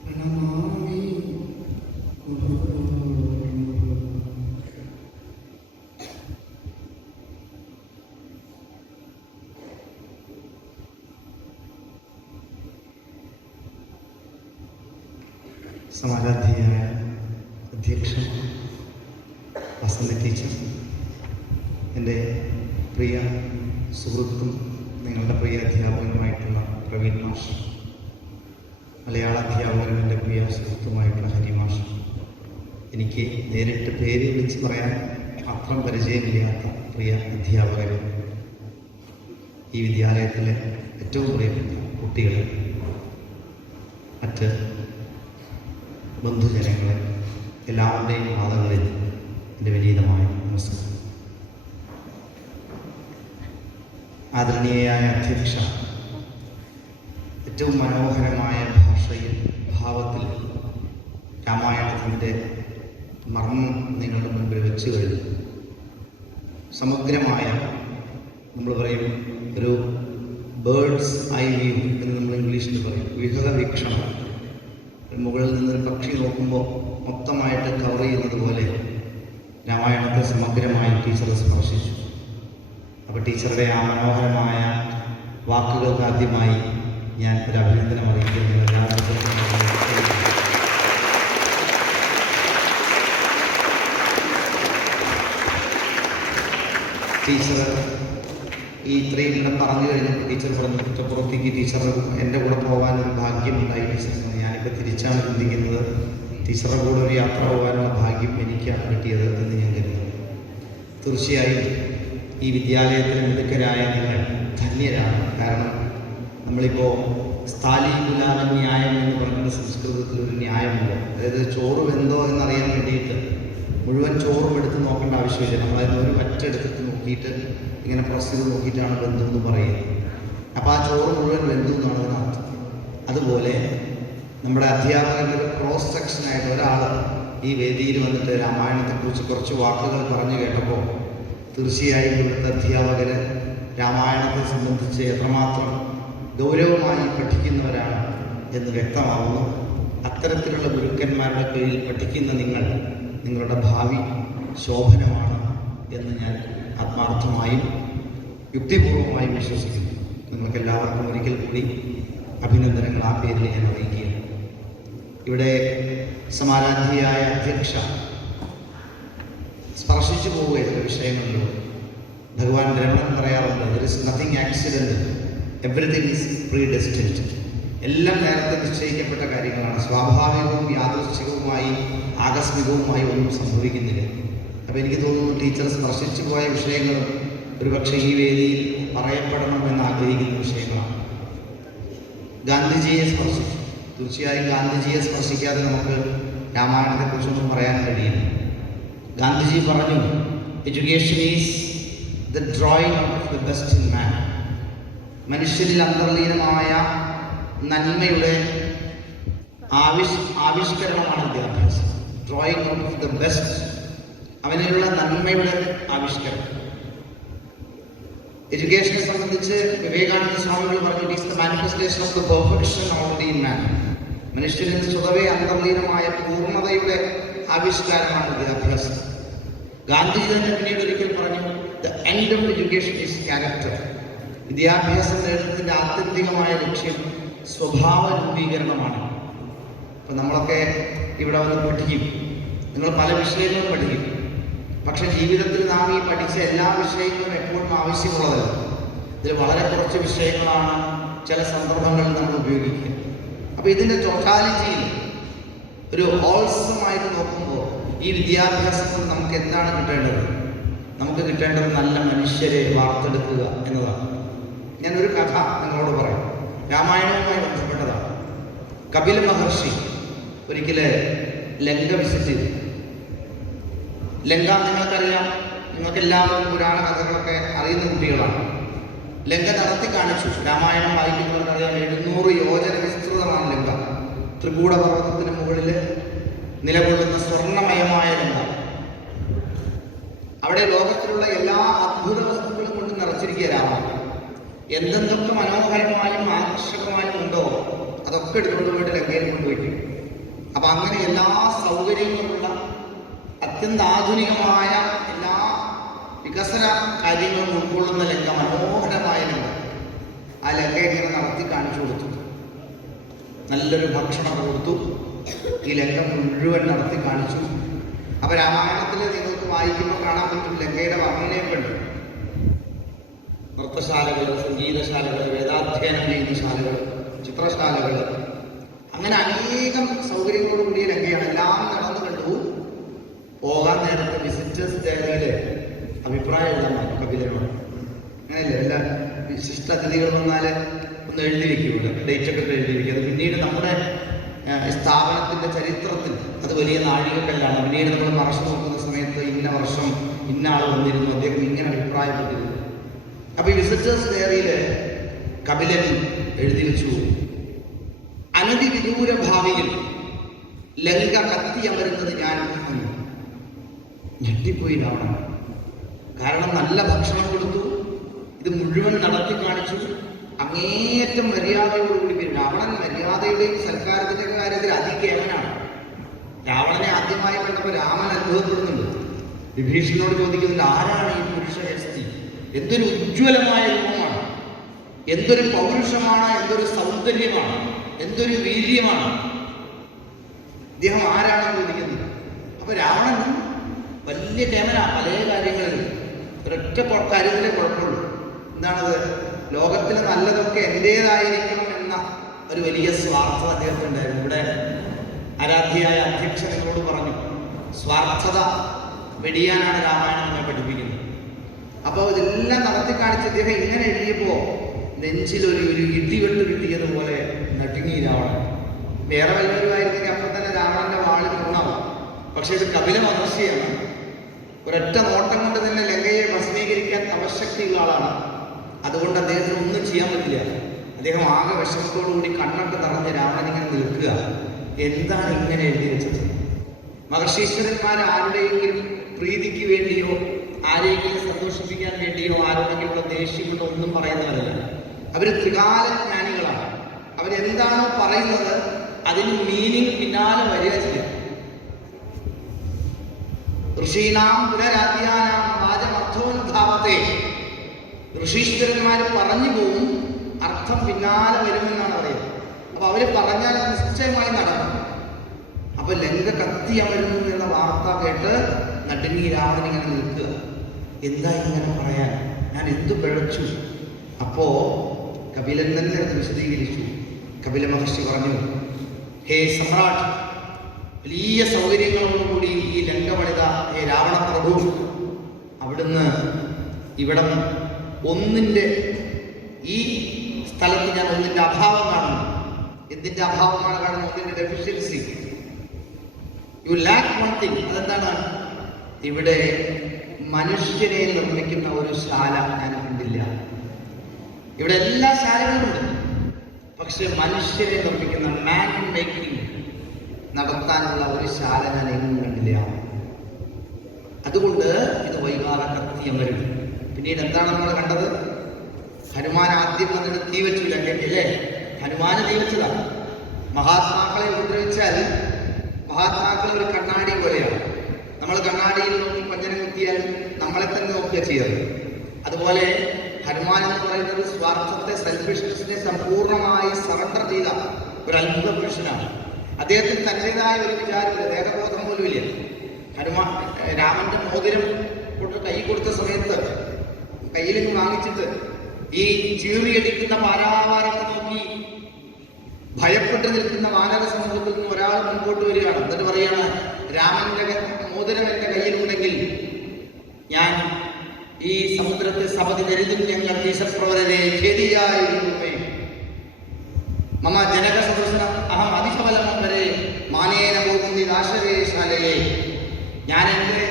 പ്രണമാമി സമാരാധ്യയായ അധ്യക്ഷ വസന്ത ടീച്ചർ, എൻ്റെ പ്രിയ സുഹൃത്തും നിങ്ങളുടെ പ്രിയ അധ്യാപകനുമായിട്ടുള്ള പ്രവീൺ മാഷ്, മലയാള അധ്യാപകനും എൻ്റെ പ്രിയ സുഹൃത്തുമായിട്ടുള്ള ഹരി മാഷ്, എനിക്ക് നേരിട്ട് പേര് വിളിച്ച് പറയാൻ അത്രം പരിചയമില്ലാത്ത പ്രിയ അധ്യാപകർ, ഈ വിദ്യാലയത്തിലെ ഏറ്റവും പ്രിയപ്പെട്ട കുട്ടികൾ, മറ്റ് ബന്ധുജനങ്ങളെ, എല്ലാവരുടെയും പാദങ്ങളിൽ എൻ്റെ വിനീതമായ നമസ്കാരം. ആദരണീയയായ അധ്യക്ഷ, ഏറ്റവും മനോഹരമായ ഭാഷയിൽ ഭാവത്തിൽ രാമായണത്തിൻ്റെ മർമ്മം നിങ്ങളുടെ മുൻപിൽ വെച്ച് കഴിഞ്ഞു. സമഗ്രമായ, നമ്മൾ പറയും ഒരു ബേർഡ്സ് ഐ വ്യൂ എന്ന് നമ്മൾ ഇംഗ്ലീഷിൽ പറയും, വിഹക വീക്ഷണം. മുകളിൽ നിന്നൊരു പക്ഷി നോക്കുമ്പോൾ മൊത്തമായിട്ട് കവർ ചെയ്യുന്നത് പോലെ രാമായണത്തെ സമഗ്രമായി ടീച്ചർ സ്പർശിച്ചു. അപ്പോൾ ടീച്ചറുടെ ആ മനോഹരമായ വാക്കുകൾക്ക് ആദ്യമായി ഞാൻ ഒരു അഭിനന്ദനം അറിയിക്കുന്നു. എല്ലാവർക്കും ടീച്ചർ ഈ ഇത്രയും ഇവിടെ പറഞ്ഞു കഴിഞ്ഞപ്പോൾ ടീച്ചർ പറഞ്ഞു, കുറ്റപ്പുറത്തേക്ക് ടീച്ചർ എൻ്റെ കൂടെ പോകാനൊരു ഭാഗ്യമുണ്ടായി ടീച്ചർ. ഞാനിപ്പോൾ തിരിച്ചാണ് ചിന്തിക്കുന്നത്, ടീച്ചറുടെ കൂടെ ഒരു യാത്ര പോകാനുള്ള ഭാഗ്യം എനിക്കാണ് കിട്ടിയത് എന്ന് ഞാൻ കരുതുന്നു. തീർച്ചയായും ഈ വിദ്യാലയത്തിലെ മിടുക്കരായ നിങ്ങൾ ധന്യരാണ്. കാരണം നമ്മളിപ്പോൾ സ്ഥാലീകുലാവ ന്യായം എന്ന് പറയുന്ന സംസ്കൃതത്തിലൊരു ന്യായമുണ്ട്. അതായത് ചോറ് വെന്തോ എന്നറിയാൻ വേണ്ടിയിട്ട് മുഴുവൻ ചോറും എടുത്ത് നോക്കേണ്ട ആവശ്യമില്ല. നമ്മളതിന് ഒരു വറ്റെടുത്തിട്ട് നോക്കിയിട്ട് ഇങ്ങനെ പ്രസ് ചെയ്ത് നോക്കിയിട്ടാണ് വെന്തു എന്ന് പറയുന്നത്. അപ്പോൾ ആ ചോറ് മുഴുവൻ വെന്തു എന്നാണ് അതിനർത്ഥം. അതുപോലെ നമ്മുടെ അധ്യാപകരുടെ ഒരു ക്രോസ് സെക്ഷനായിട്ട് ഒരാൾ ഈ വേദിയിൽ വന്നിട്ട് രാമായണത്തെക്കുറിച്ച് കുറച്ച് വാക്കുകൾ പറഞ്ഞു കേട്ടപ്പോൾ തീർച്ചയായും ഇവിടുത്തെ അധ്യാപകർ രാമായണത്തെ സംബന്ധിച്ച് എത്രമാത്രം ഗൗരവമായി പഠിക്കുന്നവരാണ് എന്ന് വ്യക്തമാവുന്നു. അത്തരത്തിലുള്ള ഗുരുക്കന്മാരുടെ കീഴിൽ പഠിക്കുന്ന നിങ്ങളുടെ ഭാവി ശോഭനമാണ് എന്ന് ഞാൻ ആത്മാർത്ഥമായും യുക്തിപൂർവമായും വിശ്വസിക്കുന്നു. നിങ്ങൾക്ക് എല്ലാവർക്കും ഒരിക്കൽ കൂടി അഭിനന്ദനങ്ങൾ ആ പേരിൽ ഞാൻ അറിയിക്കുകയാണ്. ഇവിടെ സമാരാധ്യയായ അധ്യക്ഷ സ്പർശിച്ചു പോവുകയുള്ള വിഷയങ്ങളിലൂടെ ഭഗവാൻ രമണൻ പറയാറുണ്ട്, there is nothing accident, everything is predestined. എല്ലാം നേരത്തെ നിശ്ചയിക്കപ്പെട്ട കാര്യങ്ങളാണ്. സ്വാഭാവികവും യാദൃശ്ചികവുമായി ആകസ്മികവുമായി ഒന്നും സംഭവിക്കുന്നില്ല. അപ്പോൾ എനിക്ക് തോന്നുന്നു ടീച്ചർ സ്പർശിച്ചു പോയ വിഷയങ്ങളും ഒരുപക്ഷെ ഈ വേദിയിൽ പറയപ്പെടണമെന്ന് ആഗ്രഹിക്കുന്ന വിഷയങ്ങളാണ്. ഗാന്ധിജിയെ സ്പർശിച്ചു. തീർച്ചയായും ഗാന്ധിജിയെ സ്പർശിക്കാതെ നമുക്ക് രാമായണത്തെക്കുറിച്ചൊന്നും പറയാൻ കഴിയില്ല. ഗാന്ധിജി പറഞ്ഞു, education is the drawing of the best in man. മനുഷ്യരിൽ അന്തർലീനമായ നന്മയുടെ ആവിഷ്കരണമാണ് വിദ്യാഭ്യാസം. ഡ്രോയിങ് ഓഫ് ദ ബെസ്റ്റ്, അവനിലുള്ള നന്മയുടെ ആവിഷ്കരണം. എഡ്യൂക്കേഷനെ സംബന്ധിച്ച് വിവേകാനന്ദ സ്വാമികൾ പറഞ്ഞു, it is the manifestation of the perfection already in man. മനുഷ്യരിൽ സ്വതവേ അന്തർലീനമായ പൂർണ്ണതയുടെ ആവിഷ്കാരമാണ് വിദ്യാഭ്യാസം. ഗാന്ധിജി തന്നെ പിന്നീട് ഒരിക്കൽ പറഞ്ഞു, the end of education is character. വിദ്യാഭ്യാസം നേടുന്നതിൻ്റെ ആത്യന്തികമായ ലക്ഷ്യം സ്വഭാവ രൂപീകരണമാണ്. അപ്പം നമ്മളൊക്കെ ഇവിടെ വന്ന് പഠിക്കും, നിങ്ങൾ പല വിഷയങ്ങളും പഠിക്കും. പക്ഷെ ജീവിതത്തിൽ നാം ഈ പഠിച്ച എല്ലാ വിഷയങ്ങളും എപ്പോഴും ആവശ്യമുള്ളതല്ല. ഇതിൽ വളരെ കുറച്ച് വിഷയങ്ങളാണ് ചില സന്ദർഭങ്ങളിൽ നമ്മൾ ഉപയോഗിക്കുക. അപ്പോൾ ഇതിൻ്റെ ടോട്ടാലിറ്റിയിൽ ഒരു ഹോൾസമായിട്ട് നോക്കുമ്പോൾ ഈ വിദ്യാഭ്യാസത്തിൽ നമുക്ക് എന്താണ് കിട്ടേണ്ടത്? നമുക്ക് കിട്ടേണ്ടത് നല്ല മനുഷ്യരെ വാർത്തെടുക്കുക എന്നതാണ്. ഞാനൊരു കഥ നിങ്ങളോട് പറയാം, രാമായണവുമായി ബന്ധപ്പെട്ടതാണ്. കപില മഹർഷി ഒരിക്കൽ ലങ്ക വിസിറ്റ് ചെയ്തു. ലങ്ക നിങ്ങൾക്കറിയാം, നിങ്ങൾക്കെല്ലാവരും പുരാണ കഥകളൊക്കെ അറിയുന്ന കുട്ടികളാണ്. ലങ്ക നടത്തി കാണിച്ചു. രാമായണം വായിക്കുന്നവർക്കറിയാം, 700 യോജന വിസ്തൃതമാണ് ലങ്ക. ത്രികൂട പർവ്വതത്തിന് മുകളിൽ നിലകൊള്ളുന്ന സ്വർണ്ണമയമായ ലങ്ക. അവിടെ ലോകത്തിലുള്ള എല്ലാ അത്ഭുത വസ്തുക്കളും കൊണ്ട് നിറച്ചിരിക്കുക രാമായണം. എന്തെന്തൊക്കെ മനോഹരമായും ആകർഷകമായും ഉണ്ടോ അതൊക്കെ എടുത്തുകൊണ്ട് പോയിട്ട് ലങ്കയിൽ കൊണ്ടുപോയി. അപ്പം അങ്ങനെ എല്ലാ സൗകര്യങ്ങളുള്ള അത്യന്താധുനികമായ എല്ലാ വികസന കാര്യങ്ങളും ഉൾക്കൊള്ളുന്ന ലങ്ക, മനോഹരമായ ലങ്ക. ആ ലങ്ക ഇങ്ങനെ നടത്തി കാണിച്ചു കൊടുത്തു. നല്ലൊരു ഭക്ഷണം കൊടുത്തു. ഈ ലങ്ക മുഴുവൻ നടത്തി കാണിച്ചു. അപ്പൊ രാമായണത്തിൽ നിങ്ങൾക്ക് വായിക്കുമ്പോൾ കാണാൻ പറ്റും ലങ്കയുടെ വർണ്ണനയൊക്കെ ഉണ്ട്. നൃത്തശാലകൾ, സംഗീതശാലകൾ, വേദാധ്യയനം ചെയ്യുന്ന ശാലകൾ, ചിത്രശാലകൾ, അങ്ങനെ അനേകം സൗകര്യങ്ങളോട് കൂടിയ ലങ്കയാണ്. എല്ലാം നടന്നു കണ്ടു. പോകാൻ നേരത്തെ വിസിറ്റേഴ്സ് ഡയറിയിൽ അഭിപ്രായം എഴുതാൻ പറഞ്ഞു കപിലനോട്. അങ്ങനെയല്ലേ, എല്ലാ വിശിഷ്ട അതിഥികൾ വന്നാൽ ഒന്ന് എഴുതി വെക്കുക, ഡേറ്റ് ഒക്കെ എഴുതി വെക്കുക. അത് പിന്നീട് നമ്മുടെ സ്ഥാപനത്തിൻ്റെ ചരിത്രത്തിൽ അത് വലിയ നാഴികക്കല്ലാണ്. പിന്നീട് നമ്മൾ മറച്ചു നോക്കുന്ന സമയത്ത് ഇന്ന വർഷം ഇന്ന ആൾ വന്നിരുന്നു, അദ്ദേഹം ഇങ്ങനെ അഭിപ്രായപ്പെട്ടിരുന്നു. അപ്പൊ ഈ വിസിറ്റേഴ്സ് ഡയറിയിൽ കപിലൻ എഴുതി വെച്ചു, അനധിവിദൂര ഭാവിയിൽ ലങ്ക കത്തിയമരുന്നത് ഞാൻ കാണുന്നു. ഞെട്ടിപ്പോയി രാവണൻ. കാരണം നല്ല ഭക്ഷണം കൊടുത്തു, ഇത് മുഴുവൻ നടത്തി കാണിച്ചു, അങ്ങേയറ്റം മര്യാദയോടുകൂടി വരും. രാവണൻ മര്യാദയുടെയും സൽക്കാരത്തിൻ്റെ കാര്യത്തിൽ അതികേമനാണ്. രാവണനെ ആദ്യമായി കണ്ടപ്പോൾ രാമൻ അനുഭവപ്പെടുന്നുണ്ട്. വിഭീഷണനോട് ചോദിക്കുന്നുണ്ട്, ആരാണ് ഈ പുരുഷഹസ്തി? എന്തൊരു ഉജ്ജ്വലമായ രൂപമാണ്, എന്തൊരു പൗരുഷമാണ്, എന്തൊരു സൗന്ദര്യമാണ്, എന്തൊരു വീര്യമാണ്, ഇദ്ദേഹം ആരാണെന്ന് ചോദിക്കുന്നത്. അപ്പൊ രാവണൻ വലിയ കേമന പല കാര്യങ്ങളിലും ഒരൊറ്റ കാര്യത്തിലെ കുഴപ്പമുള്ളൂ. എന്താണത്? ലോകത്തിലെ നല്ലതൊക്കെ എൻ്റേതായിരിക്കണം എന്ന ഒരു വലിയ സ്വാർത്ഥത അദ്ദേഹത്തിനുണ്ടായിരുന്നു. ഇവിടെ ആരാധ്യയായ അധ്യക്ഷൻ എന്നോട് പറഞ്ഞു, സ്വാർത്ഥത വെടിയാനാണ് രാമായണം നമ്മെ പഠിപ്പിക്കുന്നത്. അപ്പോൾ ഇതെല്ലാം നടത്തി കാണിച്ച് ഇദ്ദേഹം ഇങ്ങനെ എഴുതിയപ്പോൾ നെഞ്ചിലൊരു ഇടിവെട്ട് കിട്ടിയതുപോലെ നടുങ്ങി രാവണൻ. വേറെ വല്ലവരുമായിരുന്നെങ്കിൽ അപ്പം തന്നെ രാവണന്റെ വാളിൽ ഗുണമാവും. പക്ഷെ ഇത് കപില മഹർഷിയാണ്. ഒരൊറ്റ നോട്ടം കൊണ്ട് തന്നെ ലങ്കയെ ഭസ്മീകരിക്കാൻ അവശക്തിയുള്ള ആളാണ്. അതുകൊണ്ട് അദ്ദേഹത്തിന് ഒന്നും ചെയ്യാൻ പറ്റില്ല. അദ്ദേഹം ആകെ വിഷമത്തോടുകൂടി കണ്ണൊക്കെ നിറഞ്ഞ് രാവണൻ ഇങ്ങനെ നിൽക്കുക. എന്താണ് ഇങ്ങനെ എഴുതി വെച്ചത്? മഹർഷീശ്വരന്മാർ ആരുടെയെങ്കിലും പ്രീതിക്ക് വേണ്ടിയോ ആരെയെങ്കിലും സന്തോഷിപ്പിക്കാൻ വേണ്ടിയോ ആരോടെങ്കിലും ദേഷ്യം കൊണ്ടോ ഒന്നും പറയുന്നവരല്ല. അവർ ത്രികാലജ്ഞാനികളാണ്. അവരെന്താണോ പറയുന്നത് അതിന് മീനിങ് പിന്നാലെ വരിക ചെയ്യും. ഋഷീനാം പുനരാധ്യാനാം രാജമർത്ഥോനുധാവത്തെ. ഋഷീശ്വരന്മാർ പറഞ്ഞു പോകും, അർത്ഥം പിന്നാലെ വരുമെന്നാണ് പറയുന്നത്. അപ്പൊ അവര് പറഞ്ഞാൽ അത് നിശ്ചയമായി നടക്കും. അപ്പൊ ലങ്ക കത്തിയമരുന്നു എന്ന വാർത്ത കേട്ട് നടുങ്ങി രാവണൻ ഇങ്ങനെ നിൽക്കുക. എന്താ ഇങ്ങനെ പറയാൻ? ഞാൻ എന്തു പിഴച്ചു? അപ്പോ കപിലൻ തന്നെ അത് വിശദീകരിച്ചു. കപില മഹർഷി പറഞ്ഞു, ഹേ സമ്രാട്ട്, വലിയ സൗകര്യങ്ങളോടുകൂടി ഈ ലങ്കപണിത ഹേ രാവണ പ്രഭു, അവിടുന്ന് ഇവിടം ഒന്നിൻ്റെ ഈ സ്ഥലത്ത് ഞാൻ ഒന്നിൻ്റെ അഭാവം കാണുന്നു. എന്തിൻ്റെ അഭാവമാണ് കാണുന്നത്? ഒന്നിൻ്റെ deficiency. You lack one thing. അതെന്താണ്? ഇവിടെ മനുഷ്യനെ നിർമ്മിക്കുന്ന ഒരു ശാല ഞാൻ കണ്ടില്ല. ഇവിടെ എല്ലാ ശാലകളുമുണ്ട്, പക്ഷെ മനുഷ്യരെ നിർമ്മിക്കുന്ന മാൻ മേക്കിംഗ് നടത്താനുള്ള ഒരു ശാല ഞാൻ എങ്ങും കണ്ടില്ല. അതുകൊണ്ട് ഇത് വൈകാതെ കത്തിയമരും. പിന്നീട് എന്താണ് നമ്മൾ കണ്ടത്? ഹനുമാൻ ആദ്യം വന്നിട്ട് തീ വെച്ചു ലങ്കയ്ക്ക്, അല്ലേ? ഹനുമാന് തീ വെച്ചതാണ്. മഹാത്മാക്കളെ ഉപദ്രവിച്ചാൽ മഹാത്മാക്കൾ ഒരു കണ്ണാടി പോലെയാണ്. നമ്മൾ കണ്ണാടിയിൽ നോക്കി പഞ്ചനം കുത്തിയാൽ നമ്മളെ തന്നെ നോക്കുക ചെയ്യാറ്. അതുപോലെ ഹനുമാൻ എന്ന് പറയുന്നത് സ്വാർത്ഥത്തെ, സെൽഫിഷ്നെസ്സിനെ സമ്പൂർണ്ണമായി സറണ്ടർ ചെയ്ത ഒരു അത്ഭുത പുരുഷനാണ്. അദ്ദേഹത്തിന് തന്റേതായ ഒരു വിചാരമില്ല, ദേഹബോധം പോലും ഇല്ല. ഹനുമാൻ രാമന്റെ മോതിരം കൊണ്ട് കൈ കൊടുത്ത സമയത്ത് കയ്യിൽ നിന്ന് വാങ്ങിച്ചിട്ട് ഈ ചീറിയടിക്കുന്ന പാരാവാരത്തെ നോക്കി ഭയപ്പെട്ട് നിൽക്കുന്ന വാനര സമൂഹത്തിൽ നിന്ന് ഒരാൾ മുൻപോട്ട് വരികയാണ്. എന്നിട്ട് പറയാണ്, രാമന്റെ മോതിരം എന്റെ കയ്യിലുണ്ടെങ്കിൽ ഞാൻ ഈ സമുദ്രത്തെ സപതി ദരിദ്രം ഞങ്ങൾ ദേശപ്രവരരെ ഖേദിയായിരുന്നുമേ മമ ജനക സദൃശന അഹം അതിശബലം വരെ മാനേന പോകുന്ന ആശ്രയശാലയെ. ഞാൻ എൻ്റെ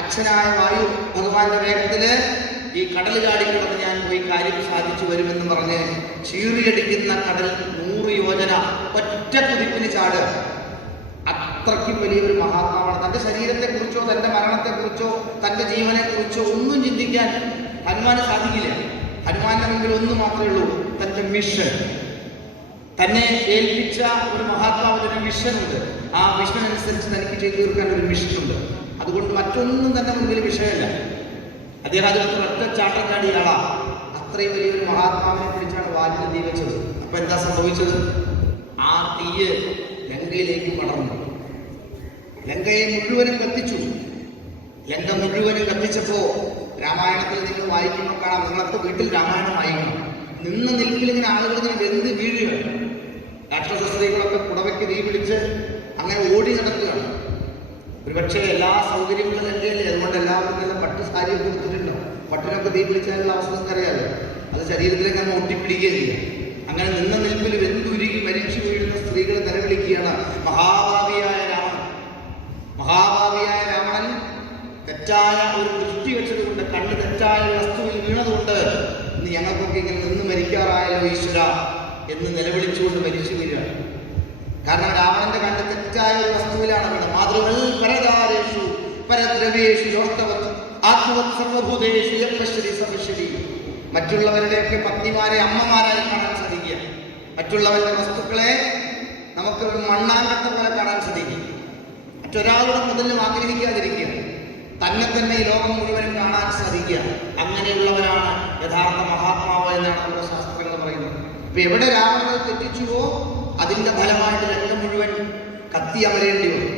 അച്ഛനായ വായു ഭഗവാന്റെ വേഗത്തില് ഈ കടൽ ചാടിക്കിടന്ന് ഞാൻ പോയി കാര്യം സാധിച്ചു വരുമെന്ന് പറഞ്ഞ് ചീറിയടിക്കുന്ന കടൽ 100 യോജന ഒറ്റ കുതിപ്പിന് ചാടുക. അത്രയ്ക്കും വലിയൊരു മഹാത്മാവാണ്. തൻ്റെ ശരീരത്തെക്കുറിച്ചോ തൻ്റെ മരണത്തെക്കുറിച്ചോ തൻ്റെ ജീവനെക്കുറിച്ചോ ഒന്നും ചിന്തിക്കാൻ ഹനുമാന് സാധിക്കില്ല. ഹനുമാന്റെ മുമ്പിൽ ഒന്ന് മാത്രമേ ഉള്ളൂ, തൻ്റെ മിഷൻ. തന്നെ ഏൽപ്പിച്ച ഒരു മഹാത്മാവിന് മിഷനുണ്ട്. ആ മിഷൻ അനുസരിച്ച് തനിക്ക് ചെയ്തു തീർക്കാൻ ഒരു മിഷനുണ്ട്. അതുകൊണ്ട് മറ്റൊന്നും തന്നെ മുമ്പിൽ വിഷയമല്ല. അദ്ദേഹം അതിനകത്ത് ഒറ്റ ചാട്ടം ചാടിയ ആളാ. അത്രയും വലിയൊരു മഹാത്മാവിനെ പിടിച്ചാണ് വാലിന് തീ വെച്ചത്. അപ്പൊ എന്താ സംഭവിച്ചത്? ആ തീയ് ലങ്കയിലേക്ക് പടർന്നു. ലങ്കയെ മുഴുവനും കത്തിച്ചു. ലങ്ക മുഴുവനും കത്തിച്ചപ്പോൾ രാമായണത്തിൽ നിങ്ങൾ വായിക്കുമ്പോൾ കാണാം, നിങ്ങളൊക്കെ വീട്ടിൽ രാമായണം വായിക്കണം. നിന്ന നിൽപ്പിൽ ഇങ്ങനെ ആളുകൾ ഇങ്ങനെ വെന്ത് വീഴുകയാണ്. രാക്ഷസ സ്ത്രീകളൊക്കെ കുടവയ്ക്ക് തീ പിടിച്ച് അങ്ങനെ ഓടി നടക്കുകയാണ്. ഒരുപക്ഷെ എല്ലാ സൗകര്യങ്ങളും ലങ്കയില്ലേ, അതുകൊണ്ട് എല്ലാവരും നല്ല പട്ട് സാരിയൊക്കെ കൊടുത്തിട്ടുണ്ടോ. പട്ടിനൊക്കെ തീ പിടിച്ചാലുള്ള അവസ്ഥ അറിയാലോ, അത് ശരീരത്തിലേക്ക് അങ്ങ് ഒട്ടിപ്പിടിക്കുകയും ചെയ്യാം. അങ്ങനെ നിന്ന നിൽപ്പിൽ വെന്തുരുകി മരിച്ചു വീഴുന്ന സ്ത്രീകൾ നിലവിളിക്കുകയാണ്. മഹാഭാവിയായ രാവണൻ തെറ്റായ ഒരു ദൃഷ്ടി വെച്ചതുകൊണ്ട്, കണ്ണ് തെറ്റായ വസ്തുവിൽ വീണതുകൊണ്ട് ഇന്ന് ഞങ്ങൾക്കൊക്കെ ഇങ്ങനെ നിന്ന് മരിക്കാറായല്ലോ ഈശ്വര എന്ന് നിലവിളിച്ചുകൊണ്ട് മരിച്ചു വീഴുകയാണ്. കാരണം രാവണന്റെ കണ്ണ് തെറ്റായ ഒരു വസ്തുവിലാണ് വീണത്. മാതൃവൽ പരദാരേഷു പരദ്രവേഷു യോർത്തവത് ആത്മവത് സർവഭൂതേഷു യപശ്യതി സപശ്യതി. മറ്റുള്ളവരുടെയൊക്കെ പത്നിമാരെ അമ്മമാരായി കാണാൻ സാധിക്കുക. മറ്റുള്ളവരുടെ വസ്തുക്കളെ നമുക്ക് മണ്ണാങ്കട്ട പോലെ കാണാൻ സാധിക്കും. മറ്റൊരാളുടെ മുതലും ആഗ്രഹിക്കാതിരിക്കുക. തന്നെ ഈ ലോകം മുഴുവനും കാണാൻ സാധിക്കുക. അങ്ങനെയുള്ളവരാണ് യഥാർത്ഥ മഹാത്മാവ് എന്നാണ് നമ്മുടെ ശാസ്ത്രങ്ങൾ പറയുന്നത്. ഇപ്പൊ എവിടെ രാവണനെ തെറ്റിച്ചുവോ അതിന്റെ ഫലമായിട്ട് രംഗം മുഴുവൻ കത്തി അമരേണ്ടി വന്നു.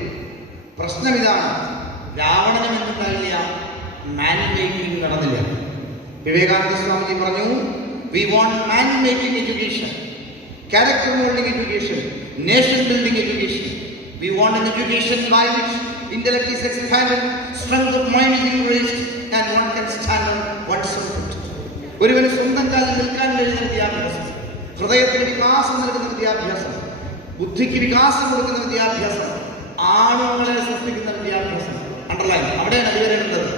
പ്രശ്നം ഇതാണ്, രാവണനും എന്തുണ്ടായില്ല, മാൻ മേക്കിംഗ് നടന്നില്ല. വിവേകാനന്ദ സ്വാമിജി പറഞ്ഞു, we want man making education, character moulding education, nation building education. We want an education by which intellect is expanded, strength of mind is increased, and one can stand on one's own feet. ഒരുവന് സ്വന്തം കാലിൽ നിൽക്കാൻ കഴിയുന്ന വിദ്യാഭ്യാസം, ഹൃദയത്തിന് വികാസം നൽകുന്ന വിദ്യാഭ്യാസം, ബുദ്ധിക്ക് വികാസം കൊടുക്കുന്ന വിദ്യാഭ്യാസം, ആണുങ്ങളെ സൃഷ്ടിക്കുന്ന വിദ്യാഭ്യാസം. അണ്ടർലൈൻ, അവിടെയാണ് അതുവരേണ്ടത്.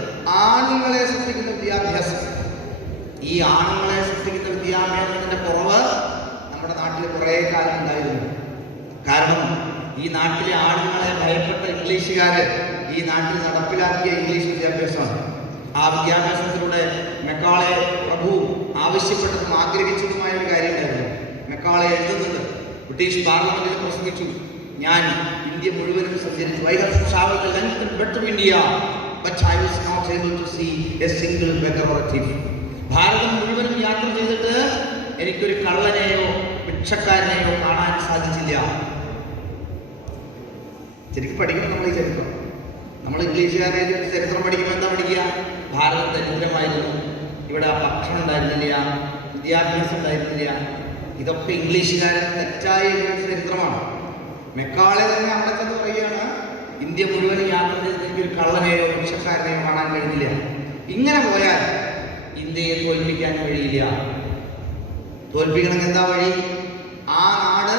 ആണുങ്ങളെ സൃഷ്ടിക്കുന്ന വിദ്യാഭ്യാസം. ഈ ആണുങ്ങളെ സൃഷ്ടിക്കുന്ന വിദ്യാഭ്യാസത്തിന്റെ കുറവ് നമ്മുടെ നാട്ടിൽ കുറേ കാലം ഉണ്ടായിരുന്നു. കാരണം ഈ നാട്ടിലെ ആണുങ്ങളെ ഭയപ്പെട്ട ഇംഗ്ലീഷുകാര് ഈ നാട്ടിൽ നടപ്പിലാക്കിയ ഇംഗ്ലീഷ് വിദ്യാഭ്യാസമാണ്. ആ വിദ്യാഭ്യാസത്തിലൂടെ മെക്കാളെ പ്രഭു ആവശ്യപ്പെട്ടതും ആഗ്രഹിച്ചതുമായ ഒരു കാര്യമുണ്ടായിരുന്നു. മെക്കാളെ എഴുതുന്നത് ബ്രിട്ടീഷ് പാർലമെന്റിൽ പ്രസംഗിച്ചു, ഞാൻ ഇന്ത്യ മുഴുവനും സഞ്ചരിച്ചു. I have traveled the length and breadth of India, but I was not able to see a single beggar or a thief. ഭാരതം മുഴുവനും യാത്ര ചെയ്തിട്ട് എനിക്കൊരു കള്ളനെയോ ഭിക്ഷക്കാരനെയോ കാണാൻ സാധിച്ചില്ല. ശരിക്കും പഠിക്കണം നമ്മൾ ഈ ചരിത്രം. നമ്മൾ ഇംഗ്ലീഷുകാരെ ചരിത്രം പഠിക്കുമ്പോൾ എന്താ പഠിക്കുക? ഭാരതം ദരിദ്രമായിരുന്നു, ഇവിടെ ഭക്ഷണം ഉണ്ടായിരുന്നില്ല, വിദ്യാഭ്യാസം ഉണ്ടായിരുന്നില്ല. ഇതൊക്കെ ഇംഗ്ലീഷുകാരൻ തെറ്റായ ചരിത്രമാണ്. മെക്കാളെ തന്നെ അവിടെ ചെന്ന് പറയുകയാണ്, ഇന്ത്യ മുഴുവൻ യാത്ര ചെയ്ത് എനിക്കൊരു കള്ളനെയോ ഭിക്ഷക്കാരനെയോ കാണാൻ കഴിഞ്ഞില്ല. ഇങ്ങനെ പോയാൽ ഇന്ത്യയെ തോൽപ്പിക്കാൻ കഴിയില്ല. തോൽപ്പിക്കണമെങ്കിൽ എന്താ വഴി? ആ നാട്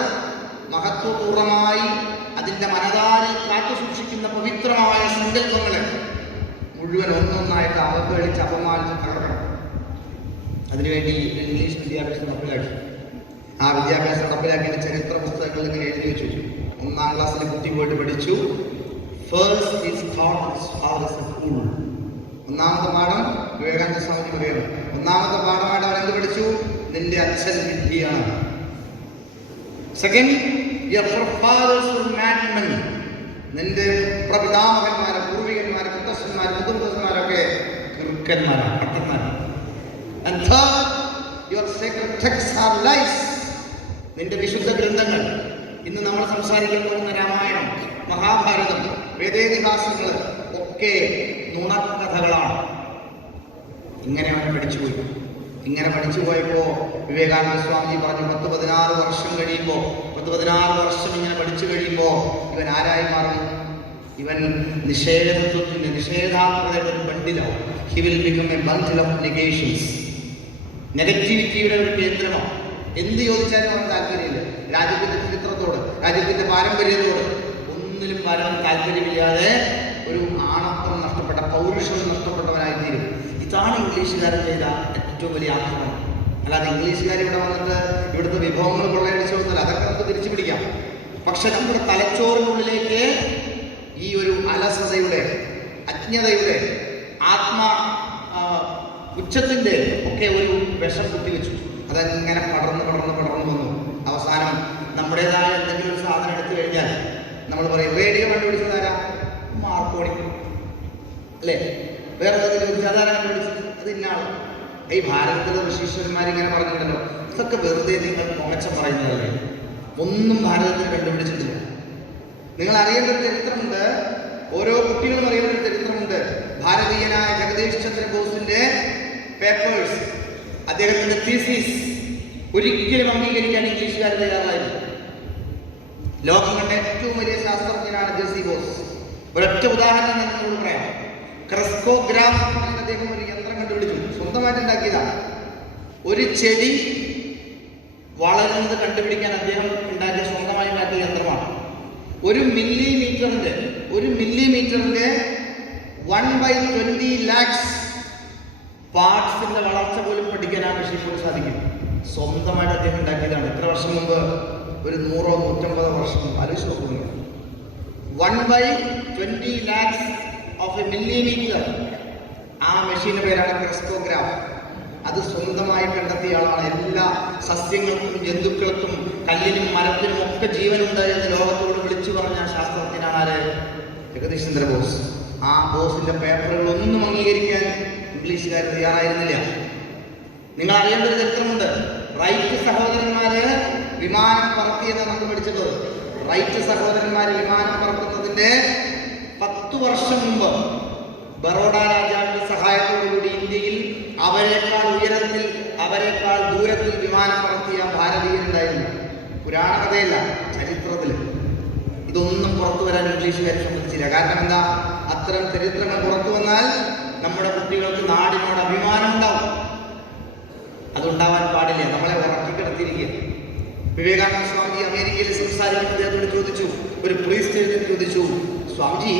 മഹത്വപൂർണമായി അതിൻ്റെ മനതാരിൽ കാത്തു സൂക്ഷിക്കുന്ന പവിത്രമായ സങ്കല്പങ്ങളെ മുഴുവൻ ഒന്നൊന്നായിട്ട് അവഹേളിച്ച് അപമാനിച്ച് തകർക്കണം. അതിനുവേണ്ടി ഇംഗ്ലീഷ് വിദ്യാഭ്യാസം നടപ്പിലാക്കി. ആ വിദ്യാഭ്യാസം നടപ്പിലാക്കിയ ചരിത്ര പുസ്തകങ്ങൾ ഇങ്ങനെ എഴുതി വെച്ചു. 1ാം ക്ലാസ്സിൽ കുട്ടി പോയിട്ട് പഠിച്ചു, first is thought his father is A fool. ഒന്നാമത്തെ പാഠം വിവേകാനന്ദ സ്വാമി പറയുന്നു. ഒന്നാമത്തെ പാഠമായിട്ട് അവൻ എന്ത് പഠിച്ചു? നിന്റെ അച്ഛൻ വിദ്യയാണ്. Second, your forefathers were madmen. നിന്റെ പ്രപിതാമഹന്മാരെ, പൂർവികന്മാരെ, മുത്തശ്ശന്മാരെ, മുതുമുത്തശ്ശന്മാരൊക്കെ കൃക്കന്മാരാണ്, ഭക്തന്മാരാണ്. And third, your sacred texts are lies. നിന്റെ വിശുദ്ധ ഗ്രന്ഥങ്ങൾ, ഇന്ന് നമ്മൾ സംസാരിക്കാൻ പോകുന്ന രാമായണം, മഹാഭാരതം, വേദേതിഹാസങ്ങൾ ഒക്കെ നുണക്കഥകളാണ്. ഇങ്ങനെ അവൻ പഠിച്ചുപോയി. ഇങ്ങനെ പഠിച്ചു പോയപ്പോൾ വിവേകാനന്ദ സ്വാമിജി പറഞ്ഞു, 10-16 വർഷം കഴിയുമ്പോൾ, 10-16 വർഷം ഇങ്ങനെ പഠിച്ചു കഴിയുമ്പോൾ ഇവൻ ആരായി മാറും? ഇവൻ നിഷേധത്വത്തിൻ്റെ, നിഷേധാത്മകതയുടെ ഒരു ബണ്ടിലാവും. He will become a bundle of negations. നെഗറ്റിവിറ്റിയുടെ ഒരു കേന്ദ്രമാണ്. എന്ത് ചോദിച്ചാലും അവൻ താല്പര്യമില്ല. രാജ്യത്തിൻ്റെ ചരിത്രത്തോട്, രാജ്യത്തിൻ്റെ പാരമ്പര്യത്തോട് ഒന്നിലും വരാൻ താല്പര്യമില്ലാതെ ഒരു ആണത്വം നഷ്ടപ്പെട്ട, പൗരുഷം നഷ്ടപ്പെട്ടവനായിത്തീരും. ഇതാണ് ഇംഗ്ലീഷുകാരൻ ചെയ്ത ഏറ്റവും വലിയ ആക്രമണം. അല്ലാതെ ഇംഗ്ലീഷുകാർ ഇവിടെ വന്നിട്ട് ഇവിടുത്തെ വിഭവങ്ങൾ കൊള്ളയടിച്ചു വന്നാൽ അതൊക്കെ നമുക്ക് തിരിച്ചു പിടിക്കാം. പക്ഷെ നമ്മുടെ തലച്ചോറിനുള്ളിലേക്ക് ഈ ഒരു അലസതയുടെ, അജ്ഞതയുടെ, ഉച്ചത്തിൻ്റെ ഒക്കെ ഒരു വിഷം കുത്തിവെച്ചു. അതങ്ങനെ പടർന്ന് വന്നു. അവസാനം നമ്മുടേതായ എന്തെങ്കിലും ഒരു സാധനം എടുത്തു കഴിഞ്ഞാൽ നമ്മൾ പറയും, റേഡിയോ കണ്ടുപിടിച്ചതാരാ? മാർക്കോണി അല്ലേ? വേറെ ഏതെങ്കിലും സാധാരണ കണ്ടുപിടിച്ചത് അത് ഇന്നാണ്. ഈ ഭാരതത്തിലെ ഋഷീശ്വരന്മാരിങ്ങനെ പറഞ്ഞിട്ടുണ്ടല്ലോ, ഇതൊക്കെ വെറുതെ നിങ്ങൾ മുഖച്ച പറയുന്നതല്ലേ, ഒന്നും ഭാരതത്തിൽ കണ്ടുപിടിച്ചിട്ടില്ല. നിങ്ങൾ അറിയേണ്ട ഒരു ചരിത്രമുണ്ട്. ഓരോ കുട്ടികളും അറിയുന്ന ഒരു ചരിത്രമുണ്ട്. ഭാരതീയനായ ജഗദീഷ് ചന്ദ്ര ബോസിന്റെ പേപ്പേഴ്സ്, അദ്ദേഹത്തിന്റെ തീസിസ് ഒരിക്കലും അംഗീകരിക്കാൻ ഇംഗ്ലീഷുകാർ തയ്യാറായിരുന്നു. ലോകം കണ്ട ഏറ്റവും വലിയ ശാസ്ത്രജ്ഞനാണ് ജെസി ബോസ്. ഒരൊറ്റ ഉദാഹരണം ഞാൻ നിങ്ങളോട് പറയാം. ക്രെസ്കോഗ്രാഫ് എന്ന് പറയുന്ന അദ്ദേഹം ഒരു യന്ത്രം കണ്ടുപിടിച്ചു, സ്വന്തമായിട്ട് ഉണ്ടാക്കിയതാണ്. ഒരു ചെടി വളരുന്നത് കണ്ടുപിടിക്കാൻ അദ്ദേഹം ഉണ്ടാക്കിയ സ്വന്തമായി ഉണ്ടാക്കിയ യന്ത്രമാണ്. ഒരു മില്ലിമീറ്ററിന്റെ 1/20 lakhs പാർട്സിന്റെ വളർച്ച പോലും പഠിക്കാൻ ആ മെഷീൻ പോലും സാധിക്കും. സ്വന്തമായിട്ട് അദ്ദേഹം ഉണ്ടാക്കിയതാണ്. എത്ര വർഷം മുമ്പ്? ഒരു 100-150 വർഷം ആലോചിച്ച് നോക്കുന്നു. 1/20 lakhs ഓഫ് എ മില്ലിമീറ്റർ. ആ മെഷീന്റെ പേരാണ് ക്രെസ്കോഗ്രാഫ്. അത് സ്വന്തമായി കണ്ടെത്തിയ ആളാണ്. എല്ലാ സസ്യങ്ങൾക്കും ജന്തുക്കൾക്കും കല്ലിനും മരത്തിനും ഒക്കെ ജീവനുണ്ട് എന്ന് ലോകത്തോട് വിളിച്ചു പറഞ്ഞ ശാസ്ത്രജ്ഞനാണ് ആര്? ജഗദീഷ് ചന്ദ്ര ബോസ്. ആ ബോസിന്റെ പേപ്പറുകളൊന്നും അംഗീകരിക്കാൻ ഇംഗ്ലീഷുകാർ തയ്യാറായിരുന്നില്ല. നിങ്ങൾ അറിയേണ്ട ഒരു ചരിത്രമുണ്ട്. റൈറ്റ് സഹോദരന്മാര് വിമാനം പറത്തിയെന്ന് നമുക്ക് പഠിച്ചത്. റൈറ്റ് സഹോദരന്മാര് വിമാനം പറത്തുന്നതിന്റെ 10 വർഷം മുമ്പ് ബറോഡ രാജാവിന്റെ സഹായത്തോടുകൂടി ഇന്ത്യയിൽ അവരെക്കാൾ ഉയരത്തിൽ, അവരെക്കാൾ ദൂരത്തിൽ വിമാനം പറത്തിയ ഭാരതീയരുണ്ടായിരുന്നു. പുരാണ കഥയല്ല, ചരിത്രത്തിൽ. ഇതൊന്നും പുറത്തു വരാൻ ഇംഗ്ലീഷുകാരെ സംബന്ധിച്ചില്ല. കാരണം എന്താ? അത്തരം ചരിത്രങ്ങൾ പുറത്തു വന്നാൽ നമ്മുടെ കുട്ടികൾക്ക് നാടിനോട് അഭിമാനം ഉണ്ടാവും. അതുണ്ടാവാൻ പാടില്ല. നമ്മളെ ഉറക്കി കിടത്തിയിരിക്കുക. വിവേകാനന്ദ സ്വാമിജി അമേരിക്കയിൽ സംസാരിക്കുന്ന അദ്ദേഹത്തോട് ചോദിച്ചു, ഒരു പ്രീസ്റ്റ് എഴുതി ചോദിച്ചു, സ്വാമിജി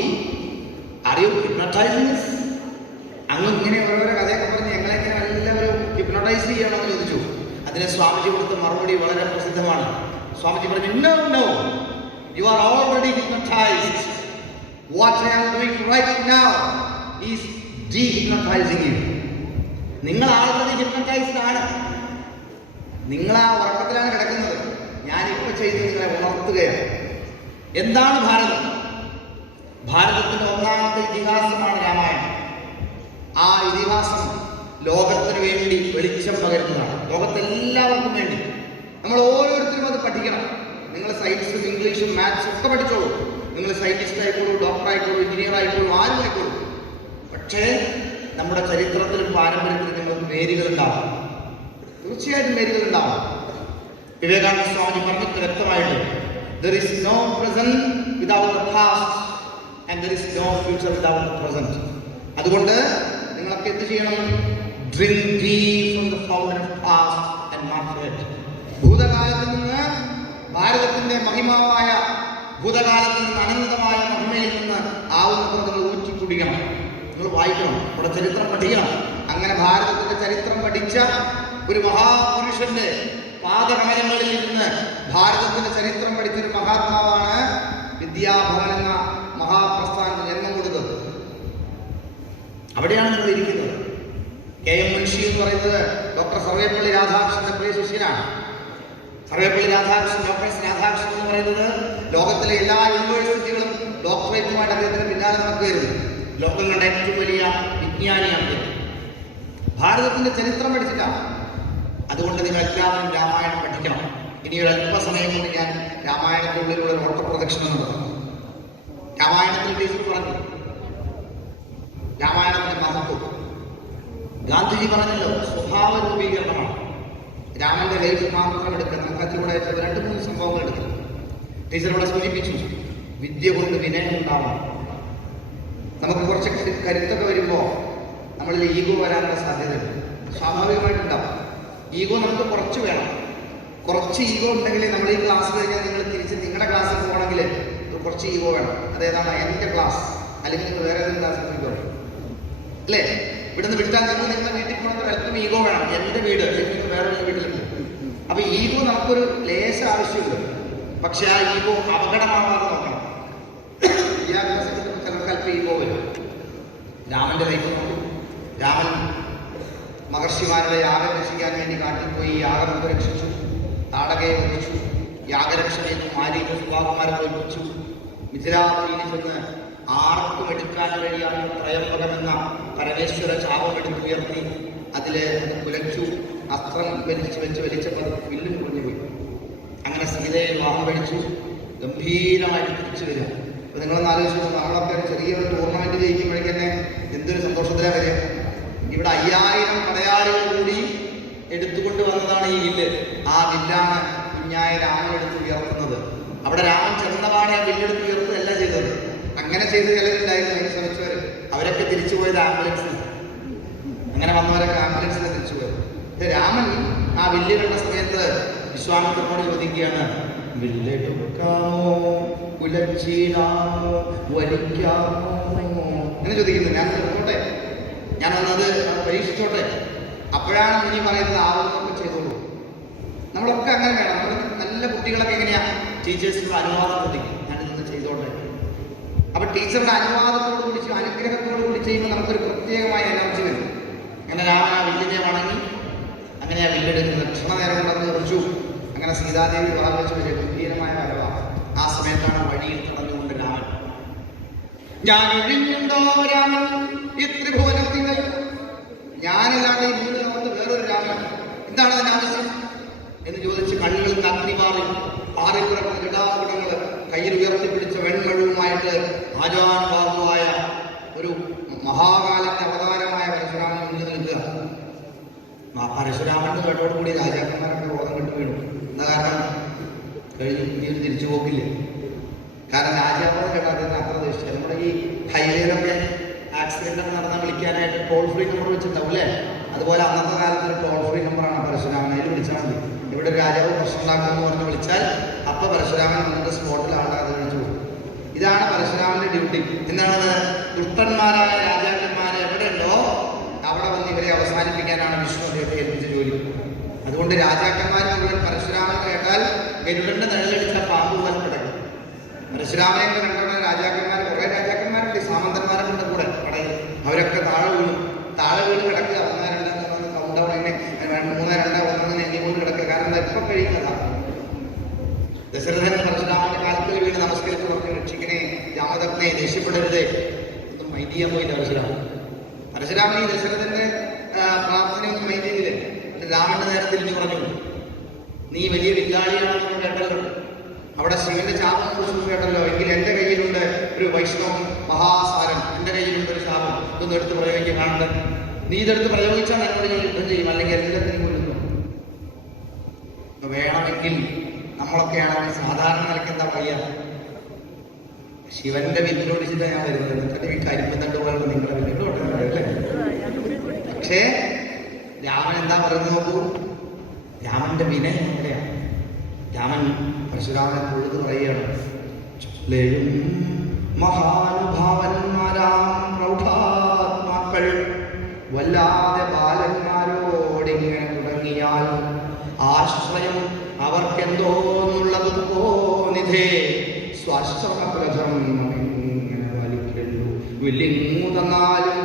അറിയോ ഹിപ്നോട്ടൈസിങ്? അങ്ങ് ഇങ്ങനെ ഓരോരോ കഥയൊക്കെ പറഞ്ഞ് ഞങ്ങളെങ്ങനെ എല്ലാവരും ഹിപ്നോട്ടൈസ് ചെയ്യണമെന്ന് ചോദിച്ചു. അതിന് സ്വാമിജി കൊടുത്ത മറുപടി വളരെ പ്രസിദ്ധമാണ്. സ്വാമിജി പറഞ്ഞു, no no, you are already hypnotized. What I am doing right now is dehypnotizing you. നിങ്ങൾ ആൾറെഡി ഹിപ്നോട്ടൈസ്ഡ് ആണ്. നിങ്ങൾ ആ ഉറക്കത്തിലാണ് കിടക്കുന്നത്. ഞാനിപ്പോൾ ചെയ്ത് നിങ്ങളെ ഉണർത്തുകയാണ്. എന്താണ് ഭാരതം? ഭാരതത്തിന്റെ ഒന്നാമത്തെ ഇതിഹാസമാണ് രാമായണം. ആ ഇതിഹാസം ലോകത്തിന് വേണ്ടി വെളിച്ചം പകരുന്നതാണ്. ലോകത്തെല്ലാവർക്കും വേണ്ടി. നമ്മൾ ഓരോരുത്തരും അത് പഠിക്കണം. നിങ്ങൾ സയൻസും ഇംഗ്ലീഷും മാത്സും ഒക്കെ പഠിച്ചോളൂ. നിങ്ങൾ സയന്റിസ്റ്റ് ആയിക്കോളൂ, ഡോക്ടർ ആയിക്കോളൂ, എഞ്ചിനീയർ ആയിക്കോളൂ, ആരും ആയിക്കോളൂ. പക്ഷേ നമ്മുടെ ചരിത്രത്തിലും പാരമ്പര്യത്തിലും നിങ്ങൾക്ക് വേരുകൾ ഉണ്ടാവും. തീർച്ചയായിട്ടും വേരുകൾ ഉണ്ടാവും. വിവേകാനന്ദ സ്വാമി പറഞ്ഞിട്ട് വ്യക്തമായിട്ട്, there is no present without the past and there is no future without the present. അതുകൊണ്ട് നിങ്ങളൊക്കെ എന്ത് ചെയ്യണം? Drink deep from the fountain of past and not forget. ഭൂതകാലത്തിൽ നിന്ന്, ഭാരതത്തിന്റെ മഹിമാവായ ഭൂതകാലത്തിൽ നിന്ന്, അനന്തമായ മഹിമയിൽ നിന്ന് ആവുന്നത്ര നിങ്ങൾ ഊറ്റി കുടിക്കണം. നിങ്ങൾ വായിക്കണം, നമ്മുടെ ചരിത്രം പഠിക്കണം. അങ്ങനെ ഭാരതത്തിന്റെ ചരിത്രം പഠിച്ച ഒരു മഹാപുരുഷന്റെ പാദകമലങ്ങളിൽ ഇരുന്ന് ഭാരതത്തിന്റെ ചരിത്രം പഠിച്ചൊരു മഹാത്മാവാണ് വിദ്യാഭവൻ എന്ന മഹാപ്രസ്ഥാനത്തിന് ജന്മം കൊടുത്തത്. അവിടെയാണ് നിങ്ങൾ ഇരിക്കുന്നത്. KM മുൻഷി എന്ന് പറയുന്നത് ഡോക്ടർ സർവേപ്പള്ളി രാധാകൃഷ്ണന്റെ പ്രിയ ശിഷ്യനാണ്. സർവേപ്പള്ളി രാധാകൃഷ്ണൻ, ഡോക്ടർ രാധാകൃഷ്ണൻ എന്ന് പറയുന്നത് ലോകത്തിലെ എല്ലാ യൂണിവേഴ്സിറ്റികളും ഡോക്ടറേറ്റുമായിട്ട് അദ്ദേഹത്തിന് പിന്നാലെ നടക്കുകയായിരുന്നു. ലോകം കണ്ട ഏറ്റവും വലിയ വിജ്ഞാനിയാണ്. ഭാരതത്തിന്റെ ചരിത്രം പഠിച്ചിട്ടാണ്. അതുകൊണ്ട് നിങ്ങൾ എല്ലാവരും രാമായണം പഠിക്കണം. ഇനി ഒരു അല്പസമയം കൊണ്ട് ഞാൻ രാമായണത്തിനുള്ളിലുള്ള ഒരു ഓട്ടപ്രദക്ഷിണം നടത്തും. രാമായണത്തിൽ ടീച്ചർ പറഞ്ഞു, രാമായണത്തിന്റെ മഹത്വം. ഗാന്ധിജി പറഞ്ഞല്ലോ, സ്വഭാവ രൂപീകരണമാണ്. രാമന്റെ ലൈഫ് മാത്രം എടുക്കുക. നമുക്ക് അതിലൂടെ 2-3 സംഭവങ്ങൾ എടുക്കും. ടീച്ചറോടെ സൂചിപ്പിച്ചു, വിദ്യ കൊണ്ട് വിനയം ഉണ്ടാവണം. നമുക്ക് കുറച്ച് കരുത്തൊക്കെ വരുമ്പോൾ നമ്മളിൽ ഈഗോ വരാനുള്ള സാധ്യതയുണ്ട്. സ്വാഭാവികമായിട്ടുണ്ടാവും. ഈഗോ നമുക്ക് കുറച്ച് വേണം. കുറച്ച് ഈഗോ ഉണ്ടെങ്കിൽ നമ്മൾ ഈ ക്ലാസ് കഴിഞ്ഞാൽ നിങ്ങൾ തിരിച്ച് നിങ്ങളുടെ ക്ലാസ്സിൽ പോകണമെങ്കിൽ കുറച്ച് ഈഗോ വേണം. അതേതാണ്? എൻ്റെ ക്ലാസ്, അല്ലെങ്കിൽ നിങ്ങൾ വേറെ ഏതെങ്കിലും ക്ലാസ്സിൽ പോയിക്കോളൂ, അല്ലേ? ഇവിടുന്ന് വിട്ടാൽ നിങ്ങൾ നിങ്ങളുടെ വീട്ടിൽ പോകണമെങ്കിൽ അല്പം ഈഗോ വേണം. എൻ്റെ വീട്, അല്ലെങ്കിൽ നിങ്ങൾ വേറെ വീട്ടിൽ പോകും. അപ്പോൾ ഈഗോ നമുക്കൊരു ലേശ ആവശ്യമുണ്ട്. പക്ഷെ ആ ഈഗോ അപകടമാകാതെ നോക്കണം. വിദ്യാഭ്യാസത്തിൽ ചിലർക്ക് അല്പം ഈഗോ വരും. രാമന്റെ ലൈഫ് നോക്കും. രാമൻ മഹർഷിമാരുടെ യാഗം രക്ഷിക്കാൻ വേണ്ടി കാട്ടിൽ പോയി യാഗം രക്ഷിച്ചു, താടകയെ വധിച്ചു, യാഗരക്ഷണയിൽ മാരീച സുഭാകുമാരെ തോൽപ്പിച്ചു, മിഥിലാപുരിയിൽ ചെന്ന് ആർക്കും എടുക്കാൻ കഴിയാത്ത ത്രയംബകമെന്ന പരമേശ്വര ചാപമെടുത്തുയർത്തി അതിൽ കുലച്ചു, അസ്ത്രം വലിച്ചപ്പോൾ വില്ലും കുറഞ്ഞു പോയി. അങ്ങനെ സീതയെ വിവാഹം കഴിച്ചു. ഗംഭീരമായിട്ട് തിരിച്ചു വരിക. അപ്പോൾ നിങ്ങളൊന്ന് ആലോചിച്ചു, നമ്മളൊക്കെ ഒരു ചെറിയൊരു ടൂർണമെൻറ്റ് ജയിക്കുമ്പോഴേക്ക് തന്നെ എന്തൊരു സന്തോഷത്തിലാണ് വരിക. ഇവിടെ 5000 പടയാളികൾ കൂടി എടുത്തുകൊണ്ട് വന്നതാണ് ഈ വില്ല്. ആ വില്ലാണ് കുഞ്ഞായ രാമൻ എടുത്ത് ഉയർത്തുന്നത്. അവിടെ രാമൻ ചെന്നപാടെ ആ വില്ലെടുത്ത് ഉയർത്തുകയല്ല ചെയ്തത്. അങ്ങനെ ചെയ്ത് ചിലരുണ്ടായിരുന്നു, അതിന് ശ്രമിച്ചവർ. അവരൊക്കെ തിരിച്ചു പോയത് ആംബുലൻസിൽ. അങ്ങനെ വന്നവരൊക്കെ ആംബുലൻസിൽ തിരിച്ചു പോയത്. രാമൻ ആ വില്ല് കണ്ട സമയത്ത് വിശ്വാമിത്രനോട് ചോദിക്കുകയാണ്, വില്ലെടുക്കാമോ, കുലച്ചീടാമോ, വലിക്കാമോ എന്ന് ചോദിക്കുന്നു. ഞാൻ നോക്കട്ടെ, ഞാൻ വന്നത് പരീക്ഷിച്ചോട്ടെ. അപ്പോഴാണ് ഇനി പറയുന്നത്, ആവുന്നതൊക്കെ ചെയ്തോളൂ. നമ്മളൊക്കെ അങ്ങനെ വേണം. നമ്മൾ നല്ല കുട്ടികളൊക്കെ എങ്ങനെയാ, ടീച്ചേഴ്സിനുള്ള അനുവാദം ചോദിക്കും, ഞാനിതൊന്ന് ചെയ്തോട്ടെ. അപ്പൊ ടീച്ചറുടെ അനുവാദത്തോട് കൂടി, അനുഗ്രഹത്തോട് കൂടി ചെയ്യുമ്പോൾ നമുക്കൊരു പ്രത്യേകമായ എനർജി വരും. അങ്ങനെ രാമൻ ആ വില്ലിനെ വണങ്ങി അങ്ങനെ ആ വില്ലെടുക്കുന്നത്. ക്ഷണനേരം കൊണ്ടന്ന് ഉറച്ചു. അങ്ങനെ സീതാദേവി വിവാഹം വെച്ച് വലിയ ഗംഭീരമായ വരവാണ്. ആ സമയത്താണ് വഴിയിൽ തടഞ്ഞുകൊണ്ട് രാമൻ, ഞാൻ ഒഴിഞ്ഞുണ്ടോ രാമൻ ഈ ത്രിഭുവനത്തിൽ, ഞാനില്ലാണ്ട് ഈ മൂന്ന് ലോകത്ത് വേറൊരു രാമൻ, എന്താണ് അതിന് ആവശ്യം എന്ന് ചോദിച്ച് കണ്ണുകളിൽ നിന്ന് അഗ്നി പാറിപ്പിറക്കുന്ന ജടാകുടങ്ങൾ കയ്യിൽ ഉയർത്തിപ്പിടിച്ച വെൺമഴുവുമായിട്ട് ആചാരബാഹുവായ ഒരു മഹാകാലന്റെ അവതാരമായ പരശുരാമൻ മുന്നിൽ നിൽക്കുക. ആ പരശുരാമന്റെ കേട്ടോടുകൂടി രാജാക്കന്മാരൊക്കെ ബോധം കെട്ടു വീണു. എന്താ കാരണം? കഴിഞ്ഞു, ഇനി ഒരു തിരിച്ചു പോക്കില്ല. കാരണം രാജാവിനെ കേട്ടാൽ അദ്ദേഹത്തിന് അത്ര ദേഷ്യം. നമ്മുടെ ഈ ഹൈവേയിലൊക്കെ ആക്സിഡന്റ് ഒക്കെ നടന്നാൽ വിളിക്കാനായിട്ട് ടോൾ ഫ്രീ നമ്പർ വെച്ചിട്ടുണ്ടാവും അല്ലേ? അതുപോലെ അന്നത്തെ കാലത്ത് ഒരു ടോൾ ഫ്രീ നമ്പറാണ് പരശുരാമൻ. അതിൽ വിളിച്ചാൽ മതി. ഇവിടെ ഒരു രാജാവ് പ്രശ്നം ഉണ്ടാക്കുമെന്ന് പറഞ്ഞ് വിളിച്ചാൽ അപ്പോൾ പരശുരാമൻ വന്നിട്ട് സ്പോട്ടിൽ ആളുടെ അത് വിളിച്ചു പോകും. ഇതാണ് പരശുരാമന്റെ ഡ്യൂട്ടി. എന്താണ്? ദുഷ്ടന്മാരായ രാജാക്കന്മാരെ എവിടെയുണ്ടോ അവിടെ വന്ന് ഇവരെ അവസാനിപ്പിക്കാനാണ് വിഷ്ണു അദ്ദേഹത്തെ ഏൽപ്പിച്ച ജോലി. അതുകൊണ്ട് രാജാക്കന്മാർ മുഴുവൻ പരശുരാമൻ കേട്ടാൽ ഗരുഡന്റെ നിഴലടിച്ച പാമ്പ് പോലെ കിടക്കും. പരശുരാമനെ കണ്ടുള്ള രാജാക്കന്മാർ, കുറേ രാജാക്കന്മാരുണ്ട്, സാമന്തന്മാരെ കൊണ്ട് കൂടെ പടയിൽ. അവരൊക്കെ താഴെ വീണ് കിടക്കുക. 1, 2, 3 കൗണ്ടൗൺ, അങ്ങനെ 3, 2, 1 എണ്ണി കൊണ്ട് കിടക്കുക. കാരണം ഇപ്പം കഴിയുന്നതാണ്. ദശരഥൻ പരശുരാമന്റെ കാലത്തിൽ വീണ് നമസ്കരിച്ച് പറഞ്ഞു, രക്ഷിക്കണേ രാമദത്തനെ, ദേഷ്യപ്പെടരുതേ. ഒന്നും മൈൻഡ് ചെയ്യാൻ പോയില്ല പരശുരാമൻ. ഈ ദശരഥന്റെ പ്രാർത്ഥനയൊന്നും മൈൻഡ് ചെയ്തില്ലേ? രാമന്റെ നേരെ തിരിഞ്ഞു പറഞ്ഞു, നീ വലിയ വില്ലാളിയാണെന്ന് കേട്ടല്ലോ, അവിടെ ശിവന്റെ ശാപം കുറിച്ച് കേട്ടല്ലോ, എങ്കിൽ എൻ്റെ കയ്യിലുണ്ട് ഒരു വൈഷ്ണവം മഹാസാരം, എൻ്റെ കയ്യിലുണ്ട് ഒരു ശാപം, ഇതൊന്നും എടുത്ത് പ്രയോഗിക്കുക കാണണ്ട. നീ ഇതെടുത്ത് പ്രയോഗിച്ചാൽ എന്നോട് ഞാൻ യുദ്ധം ചെയ്യും, അല്ലെങ്കിൽ എല്ലാത്തിനും കൊല്ലുന്നു. വേണമെങ്കിൽ നമ്മളൊക്കെയാണെങ്കിൽ സാധാരണ നിലയ്ക്ക് എന്താ പറയുക, ശിവന്റെ വില്ലോടിച്ചിട്ടാണ് ഞാൻ വരുന്നത്, എന്നിട്ട് ഈ കരിമ്പ് തണ്ട് പോലുള്ള നിങ്ങളുടെ വില്ലോട്ടല്ലേ. പക്ഷേ രാമൻ എന്താ പറയുന്നത് നോക്കൂ, രാമന്റെ വിനയം എവിടെയാണ്? രാമൻ പരശുരാമനെ തൊഴുത് പറയുകയാണ്, മഹാനുഭാവന്മാരാം പ്രൗഢാത്മാക്കൾ വല്ലാതെ ബാലന്മാരോടിങ്ങനെ തുടങ്ങിയാൽ ആശ്രയം അവർക്കെന്തോന്നുള്ളത് തോന്നിതേ, സ്വാശ്രമപ്രജം ഇങ്ങനെ വലിക്കല്ലോ, വില്ലിങ്ങു തന്നാലും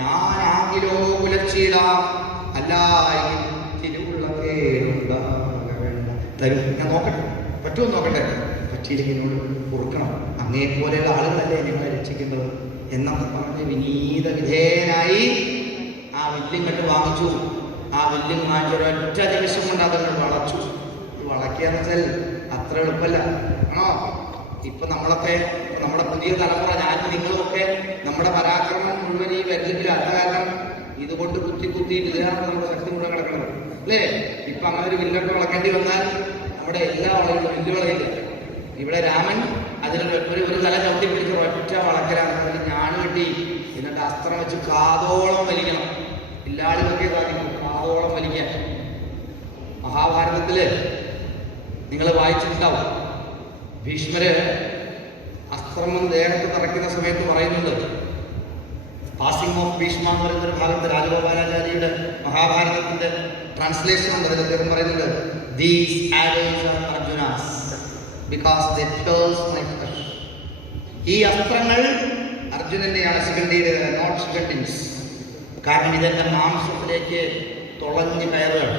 ഞാനാകിലോ കുലച്ചിടാം, അല്ലായെങ്കിൽ തിരുവുള്ള കേടുണ്ടാക വേണ്ട. തരും, ഞാൻ നോക്കട്ടെ, പറ്റുമോ നോക്കട്ടെ, പറ്റിയില്ലെങ്കിൽ എന്നോട് കൊടുക്കണം, അങ്ങേപോലെയുള്ള ആളുകളല്ലേ നിങ്ങളെ രക്ഷിക്കേണ്ടത് എന്നൊക്കെ പറഞ്ഞ് വിനീത വിധേയനായി ആ വില്ലും കണ്ട് വാങ്ങിച്ചു. ആ വില്ലും വാങ്ങിച്ച ഒരൊറ്റ നിമിഷം കൊണ്ട് അതങ്ങോട്ട് വളച്ചു. വളയ്ക്കാന്ന് വെച്ചാൽ അത്ര എളുപ്പമല്ല ആണോ? ഇപ്പൊ നമ്മളൊക്കെ, നമ്മുടെ പുതിയ തലമുറ, ഞാനും നിങ്ങളുമൊക്കെ നമ്മുടെ പരാക്രമം മുഴുവൻ ഈ വിരലിലല്ല. കാരണം ഇതുകൊണ്ട് കുത്തി ഇതിലാണ് നമ്മുടെ ശക്തി മുഴുവൻ കിടക്കുന്നത് അല്ലേ? ഇപ്പൊ അങ്ങനെ ഒരു വില്ലൊക്കെ വളക്കേണ്ടി വന്നാൽ നമ്മുടെ എല്ലാ വളകളും വില്ല് വളയില്ല. ഇവിടെ രാമൻ അതിന് ഒരു തല ചവിട്ടി പിടിച്ച് ഒറ്റ വളക്കലാണ്. അതിന് ഞാണ് കെട്ടി എന്നിട്ട് അസ്ത്രം വെച്ച് കാതോളം വലിക്കണം. ഇല്ലാളികളൊക്കെ സാധിക്കും കാതോളം വലിക്കാൻ. മഹാഭാരതത്തില് നിങ്ങൾ വായിച്ചിട്ടുണ്ടാവും, ഭീഷ്മര് അസ്ത്രം ദേഹത്ത് തറയ്ക്കുന്ന സമയത്ത് പറയുന്നുണ്ട്, പാസിംഗ് ഓഫ് ഭീഷ്മ എന്ന് പറയുന്നൊരു ഭാഗത്ത് രാജഗോപാലാചാര്യയുടെ മഹാഭാരതത്തിന്റെ ട്രാൻസ്ലേഷൻ ഉണ്ട്. അതിൽ അദ്ദേഹം പറയുന്നുണ്ട്, these arrows are Arjuna's because they tears my flesh. ഈ അസ്ത്രങ്ങൾ അർജുനന്റെയാണ്, ശിഖണ്ഡിയുടെ നോട്ട് ശിഖണ്ഡിൻസ്. കാരണം ഇതെന്റെ മാംസത്തിലേക്ക് തുളഞ്ഞു കയറുകയാണ്.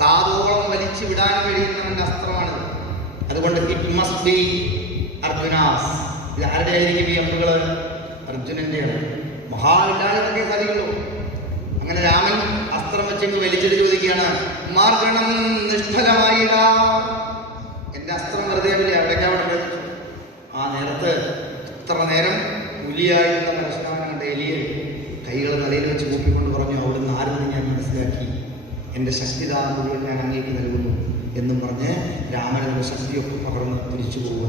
കാതോളം വലിച്ചു വിടാൻ കഴിയുന്നവന്റെ അസ്ത്രമാണിത്. അതുകൊണ്ട് ഇറ്റ് മസ്റ്റ് ബി അർജുനാസ്. ഇത് ആരുടെ ആയിരിക്കും ഈ അമ്പുകൾ? അർജുനന്റെയാണ്. മഹാവില്ലാളികളൊക്കെ സാധിക്കുള്ളൂ. അങ്ങനെ രാമൻ അസ്ത്രം വെച്ചെങ്കിൽ വലിച്ചിട്ട് ചോദിക്കുകയാണ്, മാർഗണം നിഷ്ഫലമായിടാ, എന്റെ അസ്ത്രം വെറുതെ അവിടെ നേരത്ത് ഇത്ര നേരം പുലിയായിരുന്ന പരശുരാമൻ കണ്ട എലിയെ കൈകൾ തലയിൽ വെച്ച് കൂപ്പിക്കൊണ്ട് പറഞ്ഞു, അവിടുന്ന് ആരെന്ന് ഞാൻ മനസ്സിലാക്കി, എൻ്റെ ശക്തിദാ മുഴുവൻ ഞാൻ അങ്ങേക്ക് നൽകുന്നു എന്നും പറഞ്ഞ് രാമനതിൻ്റെ ശക്തിയൊക്കെ പകർന്ന് തിരിച്ചു പോവുക.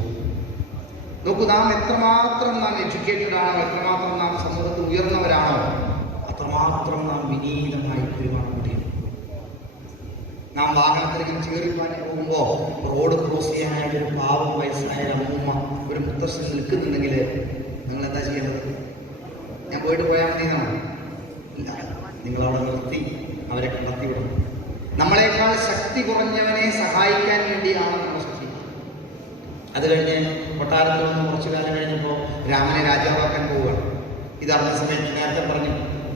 നോക്കൂ, നാം എത്രമാത്രം നാം എഡ്യൂക്കേറ്റഡ് ആണോ, എത്രമാത്രം നാം സമൂഹത്തിൽ ഉയർന്നവരാണോ, അത്രമാത്രം നാം വിനീതമായി പെരുമാറേണ്ടി. നാം വാഹനത്തിലേക്ക് ചേറിപ്പാൻ പോകുമ്പോൾ റോഡ് ക്രോസ് ചെയ്യാനായിട്ട് ഒരു പാവം വയസ്സായ അമ്മൂമ്മ ഒരു മുത്തശ്ശൻ നിൽക്കുന്നുണ്ടെങ്കിൽ നിങ്ങൾ എന്താ ചെയ്യേണ്ടത്? ഞാൻ പോയിട്ട് പോയാൽ മതി എന്നാണ്? ഇല്ല, നിങ്ങളവിടെ നിർത്തി അവരെ കണ്ടെത്തി വിടണം. നമ്മളെക്കാൾ ശക്തി കുറഞ്ഞവനെ സഹായിക്കാൻ വേണ്ടിയാണ് നമ്മുടെ ശക്തി. അത് കഴിഞ്ഞ് കൊട്ടാരത്തിൽ നിന്ന് കുറച്ചു കാലം കഴിഞ്ഞപ്പോൾ രാമനെ രാജാവാക്കാൻ പോവുകയാണ്. ഇതറിഞ്ഞ സമയത്ത് നേരത്തെ പറഞ്ഞു,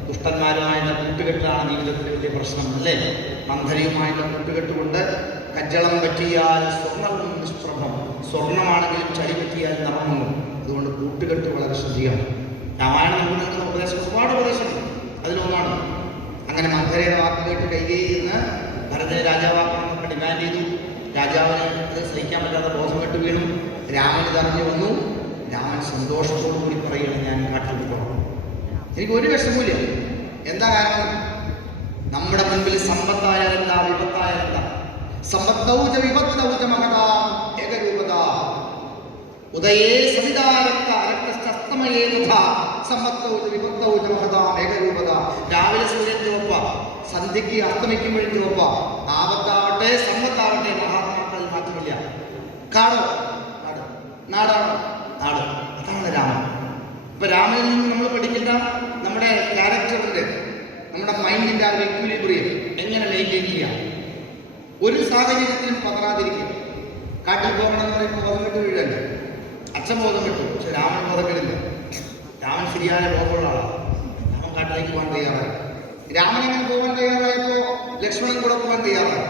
ദുഷ്ടന്മാരുമായുള്ള കൂട്ടുകെട്ടാണ് ജീവിതത്തിലെ വലിയ പ്രശ്നം അല്ലേ? മന്ധരിയുമായുള്ള കൂട്ടുകെട്ടുകൊണ്ട് കജ്ജളം പറ്റിയാൽ സ്വർണ്ണവും നിഷ്പ്രഭം, സ്വർണ്ണമാണെങ്കിലും ചടി പറ്റിയാൽ നിറമങ്ങും. അതുകൊണ്ട് കൂട്ടുകെട്ട് വളരെ ശ്രദ്ധിക്കണം. രാമായണം നമുക്ക് നൽകുന്ന ഉപദേശം ഒരുപാട് ഉപദേശമുണ്ട്, അതിലൊന്നാണ്. അങ്ങനെ മന്ധരയുടെ വാക്ക് കേട്ട് കൈകേയി എന്ന് ഭരതനെ രാജാവാക്കണമെന്നൊക്കെ ഡിമാൻഡ് ചെയ്തു. രാജാവിന് അത് സഹിക്കാൻ പറ്റാതെ ബോധം കെട്ട് വീണു. രാമൻ ഇതറിഞ്ഞു വന്നു. രാമൻ സന്തോഷത്തോടു കൂടി പറയുകയാണ്, ഞാൻ കാട്ടിൽ പോകണം, എനിക്ക് ഒരു വിഷമമില്ല. എന്താ കാരണം? നമ്മുടെ മുൻപിൽ സമ്പത്തായാലും എന്താ, വിപത്തായാലും എന്താ? സമ്പത്തൗച വിപത്തൗച മഹതാ ഏകരൂപത ഉദയേ സവിതാരക്ത രക്തസ്തമയേ തഥാ സമ്പത്തൗച വിപത്തൗച മഹതാ ഏകരൂപത. രാവിലെ സൂര്യൻ ചുവപ്പ, സന്ധ്യയ്ക്ക് അസ്തമിക്കുമ്പോഴും ചുവപ്പ. ആപത്താവട്ടെ സമ്പത്താവട്ടെ, മഹാത്മാക്കളിൽ മാറ്റമില്ല. കാടോ നാട്, നാടാണോ നാട്. അതാണ് രാമൻ. ഇപ്പൊ രാമനിൽ നിന്ന് നമ്മൾ പഠിക്കേണ്ട നമ്മുടെ ക്യാരക്ടറിന്റെ, നമ്മുടെ മൈൻഡിന്റെ ആ ഒരു ഇക്വിലിബ്രിയം എങ്ങനെ മെയിൻറ്റെയിൻ ചെയ്യാം. ഒരു സാഹചര്യത്തിലും പതറാതിരിക്കും. കാട്ടിൽ പോകണമെന്ന് പറയുമ്പോൾ ബോധം കെട്ട് വീഴല്ലേ? അച്ഛൻ ബോധം കിട്ടും, പക്ഷെ രാമൻ ബോധം കെടില്ല. രാമൻ ശരിയായ ബോധമുള്ള ആളാണ്. രാമൻ കാട്ടിലേക്ക് പോകാൻ തയ്യാറായി. രാമൻ അങ്ങനെ പോകാൻ തയ്യാറായപ്പോൾ ലക്ഷ്മണൻ കൂടെ പോകാൻ തയ്യാറായി,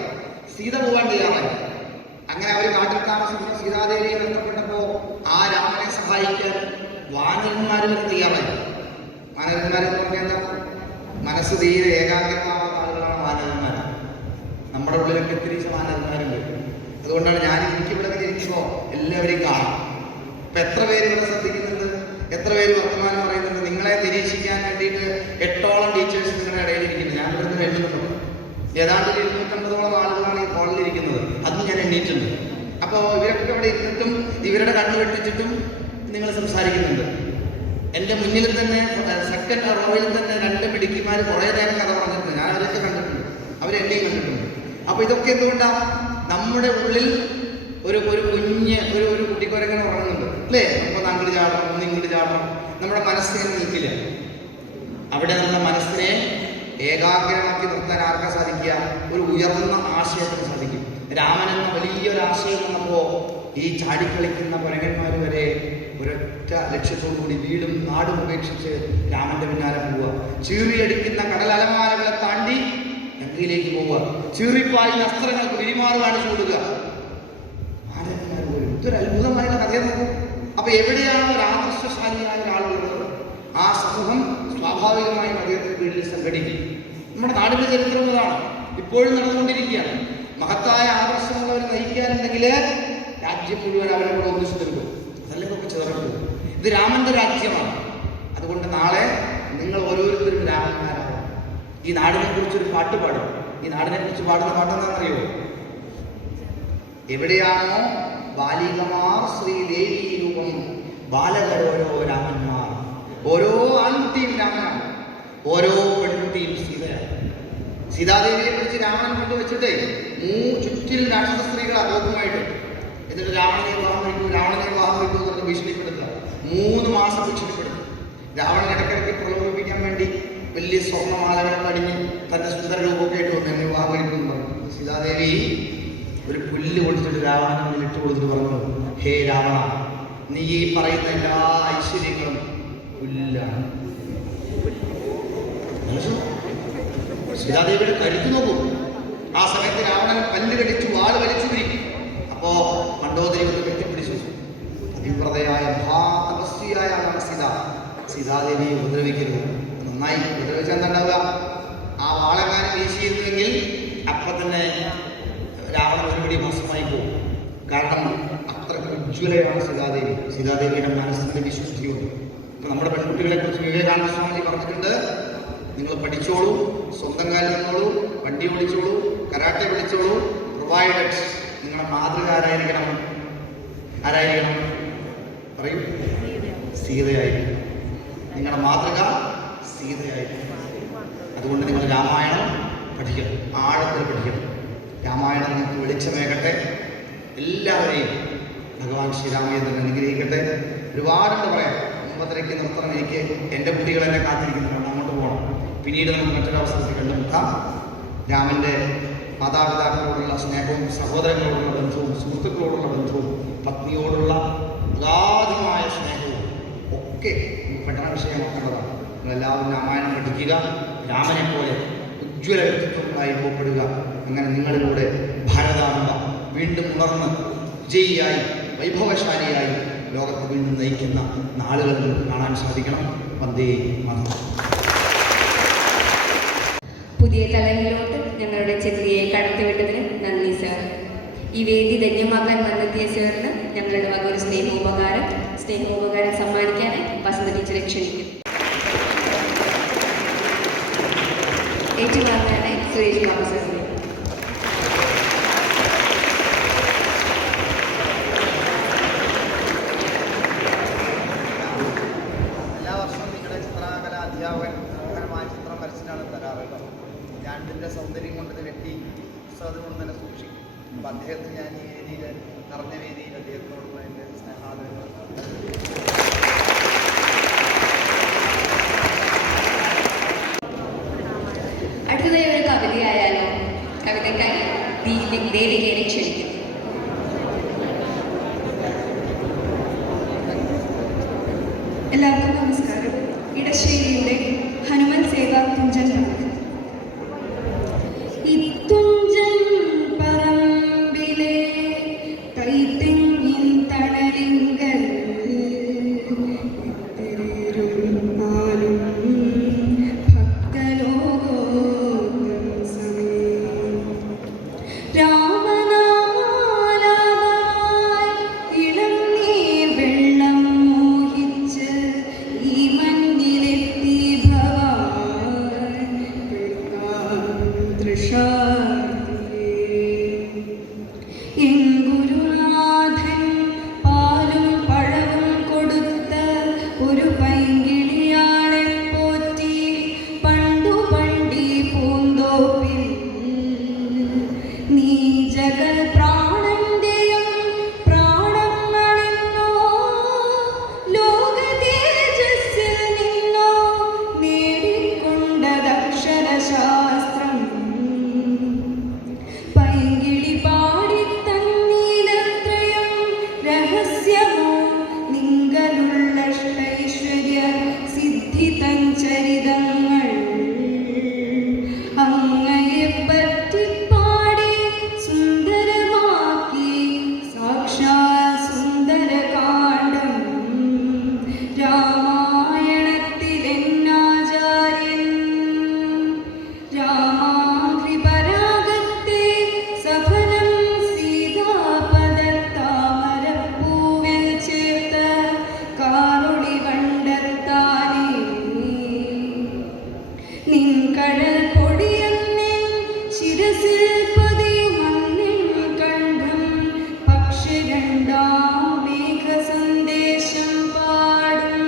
സീത പോകാൻ തയ്യാറായി. അങ്ങനെ അവർ കാട്ടിൽ താമസിക്കുന്ന സീതാദേവിയെ ബന്ധപ്പെട്ടപ്പോൾ ആ രാമനെ സഹായിക്കാൻ വാനരന്മാർ വരെ തയ്യാറായി. വാനരന്മാരെന്ന് പറഞ്ഞാൽ എന്താ? മനസ്സ് തീരെ ഏകാഗ്രമാകുന്ന ആളുകളാണ് വാനരന്മാർ. നമ്മുടെ ഉള്ളിലൊക്കെ തിരിച്ച വാനരന്മാരുണ്ട്. അതുകൊണ്ടാണ് ഞാൻ എനിക്കിവിടെ ഇരിക്കുമ്പോൾ എല്ലാവരെയും കാണാം. ഇപ്പം എത്ര പേര് ഇവിടെ ശ്രദ്ധിക്കുന്നുണ്ട്, എത്ര പേര് വർത്തമാനം പറയുന്നുണ്ട്. നിങ്ങളെ നിരീക്ഷിക്കാൻ വേണ്ടിയിട്ട് 8ഓളം ടീച്ചേഴ്സ് നിങ്ങളുടെ ഇടയിൽ ഇരിക്കുന്നു. ഞാൻ ഇവിടെ നിന്ന് എണ്ണുന്നുണ്ട്. ഏതാണ്ട് 250ഓളം ആളുകളാണ് ഈ ഹോളിലിരിക്കുന്നത്. അതും ഞാൻ എണ്ണീയിട്ടുണ്ട്. അപ്പോൾ ഇവരൊക്കെ ഇവിടെ ഇരുന്നിട്ടും ഇവരുടെ കണ്ണു വെട്ടിച്ചിട്ടും നിങ്ങൾ സംസാരിക്കുന്നുണ്ട്. എൻ്റെ മുന്നിൽ തന്നെ സെക്കൻഡ് റോയിൽ തന്നെ 2 മിടുക്കിമാർ കുറേ നേരം കഥ പറഞ്ഞിട്ടുണ്ട്. ഞാൻ അവരൊക്കെ കണ്ടിട്ടുണ്ട്, അവരെന്നെയും കണ്ടിട്ടുണ്ട്. അപ്പോൾ ഇതൊക്കെ എന്തുകൊണ്ടാണ്? നമ്മുടെ ഉള്ളിൽ ഒരു കുഞ്ഞ് ഒരു കുട്ടിക്കൊരങ്ങനെ ഉറങ്ങുന്നുണ്ട് അല്ലേ? അപ്പോൾ അങ്ങോട്ട് ചാടണം, ഒന്ന് ഇങ്ങോട്ട് ചാടണം. നമ്മുടെ മനസ്സിനെ നിൽക്കില്ല. അവിടെ നമ്മുടെ മനസ്സിനെ ഏകാഗ്രമാക്കി നിർത്താൻ ആർക്കാ സാധിക്കുക? ഒരു ഉയർന്ന ആശയത്തിന് സാധിക്കും. രാമൻ എന്ന വലിയൊരു ആശയം വന്നപ്പോൾ ഈ ചാടിക്കളിക്കുന്ന പരകന്മാർ വരെ ഒരൊറ്റ ലക്ഷ്യത്തോടു കൂടി വീടും നാടും ഉപേക്ഷിച്ച് രാമന്റെ പിന്നാലെ പോവുക. ചീറിയടിക്കുന്ന കടലലമാലകളെ താണ്ടി ലങ്കയിലേക്ക് പോവുക. ചീറിപ്പായുന്ന അസ്ത്രങ്ങൾക്ക് പിരിമാറ് കാണിച്ചു കൊടുക്കുക. ആരന്മാർ പോലും ഇതൊരു അത്ഭുതമായ കഥയെ നോക്കും. അപ്പൊ എവിടെയാണ് ഒരു ആദർശശാലിയായ ഒരാളുള്ളത്, ആ സമൂഹം സ്വാഭാവികമായും അദ്ദേഹത്തിന് കീഴിൽ സംഘടിക്കും. നമ്മുടെ നാടിന്റെ ചരിത്രം അതാണ്, ഇപ്പോഴും നടന്നുകൊണ്ടിരിക്കുകയാണ്. മഹത്തായ ആദർശമുള്ളവർ നയിക്കാനുണ്ടെങ്കിൽ രാജ്യം മുഴുവൻ അവരെ കൂടെ ഒന്നിച്ചു തീർക്കും, അതല്ലെങ്കിൽ ചേർക്കും. ഇത് രാമന്റെ രാജ്യമാണ്. അതുകൊണ്ട് നാളെ നിങ്ങൾ ഓരോരുത്തരും രാമന്മാരാണ്. ഈ നാടിനെ കുറിച്ചൊരു പാട്ട് പാടും. ഈ നാടിനെ കുറിച്ച് പാടുന്ന പാട്ടെന്താണെന്നറിയോ? എവിടെയാണോ ബാലികമാർ ശ്രീദേവി രൂപം, ബാലകരോരോ രാമന്മാർ. ഓരോ ആൺകുട്ടിയും രാമനാണ്, ഓരോ പെൺകുട്ടിയും സീതയാണ്. സീതാദേവിയെ കുറിച്ച് രാവണൻ കൊണ്ടുവച്ചിട്ടേ ചുറ്റിലും രാക്ഷസ സ്ത്രീകൾ അബോധമായിട്ട്, എന്നിട്ട് രാവണനെ വിവാഹം കഴിക്കൂ, രാവണനെ വിവാഹം കഴിക്കൂ എന്നൊക്കെ ഭീഷണിപ്പെടുത്തുക. 3 മാസം ഭീഷണിപ്പെടുത്തും. രാവണൻ ഇടയ്ക്കിടയ്ക്ക് പ്രലോഭിപ്പിക്കാൻ വേണ്ടി വലിയ സ്വർണ്ണമാലകളൊക്കെ അടിഞ്ഞ് തന്റെ സുന്ദര രൂപമൊക്കെ ആയിട്ട് വന്നു എന്നെ വിവാഹം കഴിക്കുമെന്ന് പറഞ്ഞു. സീതാദേവി ഒരു പുല്ല് കൊടുത്തിട്ട് രാവണനെ മുന്നിൽ ഇട്ട് കൊടുത്തിട്ട് പറഞ്ഞു, ഹേ രാവണ, നീ ഈ പറയുന്ന എല്ലാ ഐശ്വര്യങ്ങളും പുല്ലാണ്. സീതാദേവിയുടെ കരുത്ത് നോക്കൂ. ആ സമയത്ത് രാവണൻ പല്ല് കടിച്ചു വാള് വലിച്ചു പിരിക്കും. അപ്പോ മണ്ഡോദരി വന്ന് കെട്ടിപ്പിടിച്ചു. അതിവ്രതയായ മഹാതപസ്വിയായ സീതാദേവിയെ ഉപദ്രവിക്കരുത്. നന്നായി ഉപദ്രവിച്ചാൽ എന്താണ്ടാവുക? ആ വാളെങ്ങാനും വീശിയിരുന്നുവെങ്കിൽ അപ്പൊ തന്നെ രാവണൻ ഒരുപടി മോശമായി പോകും. കാരണം അത്രയ്ക്ക് ഉജ്ജ്വലയാണ് സീതാദേവി. സീതാദേവിയുടെ മനസ്സിൻ്റെ വിശുദ്ധിയുണ്ട്. ഇപ്പം നമ്മുടെ പെൺകുട്ടികളെ കുറിച്ച് വിവേകാനന്ദ സ്വാമി പറഞ്ഞിട്ടുണ്ട്, നിങ്ങൾ പഠിച്ചോളൂ, സ്വന്തം കാലിൽ നിന്നോളൂ, വണ്ടി ഓടിച്ചോളൂ, കരാട്ടെ പഠിച്ചോളൂ, പ്രൊവൈഡഡ്. നിങ്ങളുടെ മാതൃക ആരായിരിക്കണം? ആരായിരിക്കണം പറയൂ? സീതയായിരിക്കും. നിങ്ങളുടെ മാതൃക സീതയായിരിക്കും. അതുകൊണ്ട് നിങ്ങൾ രാമായണം പഠിക്കണം, ആഴത്തിൽ പഠിക്കണം. രാമായണം നിങ്ങൾക്ക് വെളിച്ചമേകട്ടെ. എല്ലാവരെയും ഭഗവാൻ ശ്രീരാമചന്ദ്രൻ അനുഗ്രഹിക്കട്ടെ. ഒരുപാടുണ്ട് പറയാം. 9:30 നിർത്തണം. എനിക്ക് എൻ്റെ കുട്ടികൾ എന്നെ കാത്തിരിക്കുന്നുണ്ട്, അങ്ങോട്ട് പോകണം. പിന്നീട് നമുക്ക് മറ്റൊരവസരത്തിൽ കണ്ടുമുട്ടാം. രാമൻ്റെ മാതാപിതാക്കളോടുള്ള സ്നേഹവും സഹോദരങ്ങളോടുള്ള ബന്ധവും സുഹൃത്തുക്കളോടുള്ള ബന്ധവും പത്നിയോടുള്ള അഗാധമായ സ്നേഹവും ഒക്കെ പഠന വിഷയമാക്കേണ്ടതാണ്. നിങ്ങളെല്ലാവരും രാമായണം പഠിക്കുക. രാമനെ പോലെ ഉജ്ജ്വല വ്യക്തിത്വങ്ങളായി രൂപപ്പെടുക. അങ്ങനെ നിങ്ങളിലൂടെ ഭാരതാംബ വീണ്ടും ഉണർന്ന് വിജയിയായി വൈഭവശാലിയായി ലോകത്ത് വീണ്ടും നയിക്കുന്ന നാളുകൾ നമുക്ക് കാണാൻ സാധിക്കണം. വന്ദേ മാതരം. പുതിയ തലങ്ങളിലോട്ട് ഞങ്ങളുടെ ചെറിയെ കടത്തിവിട്ടതിന് നന്ദി സാർ. ഈ വേദി ധന്യമാക്കാൻ വന്നെത്തിയ സാറിന് ഞങ്ങളുടെ വക ഒരു സ്നേഹോപകാരം സമ്മാനിക്കാനായി വസന്ത ടീച്ചറെ ക്ഷണിക്കും. ഏറ്റുമാറാനായി സുരേഷ് ബാബു സാർ. എല്ലാ വർഷവും നിങ്ങളുടെ ചിത്രകലാ അധ്യാപകൻ മനോഹരമായ ചിത്രം വരച്ചിട്ടാണ് തരാറ്. ഞാൻ ഇതിൻ്റെ സൗന്ദര്യം കൊണ്ട് വെട്ടി പുസ്തകത്തിൽ കൊണ്ട് തന്നെ സൂക്ഷിക്കും. അപ്പോൾ അദ്ദേഹത്തിന് ഞാൻ ഈ വേദിയിൽ, നിറഞ്ഞ വേദിയിൽ അദ്ദേഹത്തിനോടുള്ള എൻ്റെ സ്നേഹാദരങ്ങൾ. അടുത്തതായി ഒരു കവിതയായാലോ? കവിതയ്ക്കായി ദേവികയെ ക്ഷണിക്കും. എല്ലാവർക്കും നമസ്കാരം. ഇടശ്ശേരിയുടെ ഹനുമൻ സേവാ തുഞ്ചൻ പറമ്പ്. ഇത്തുഞ്ചൻ പറമ്പിലെ തൈത്തെങ്ങിൻ തണലിങ്കൽ മേഘസന്ദേശം പാടും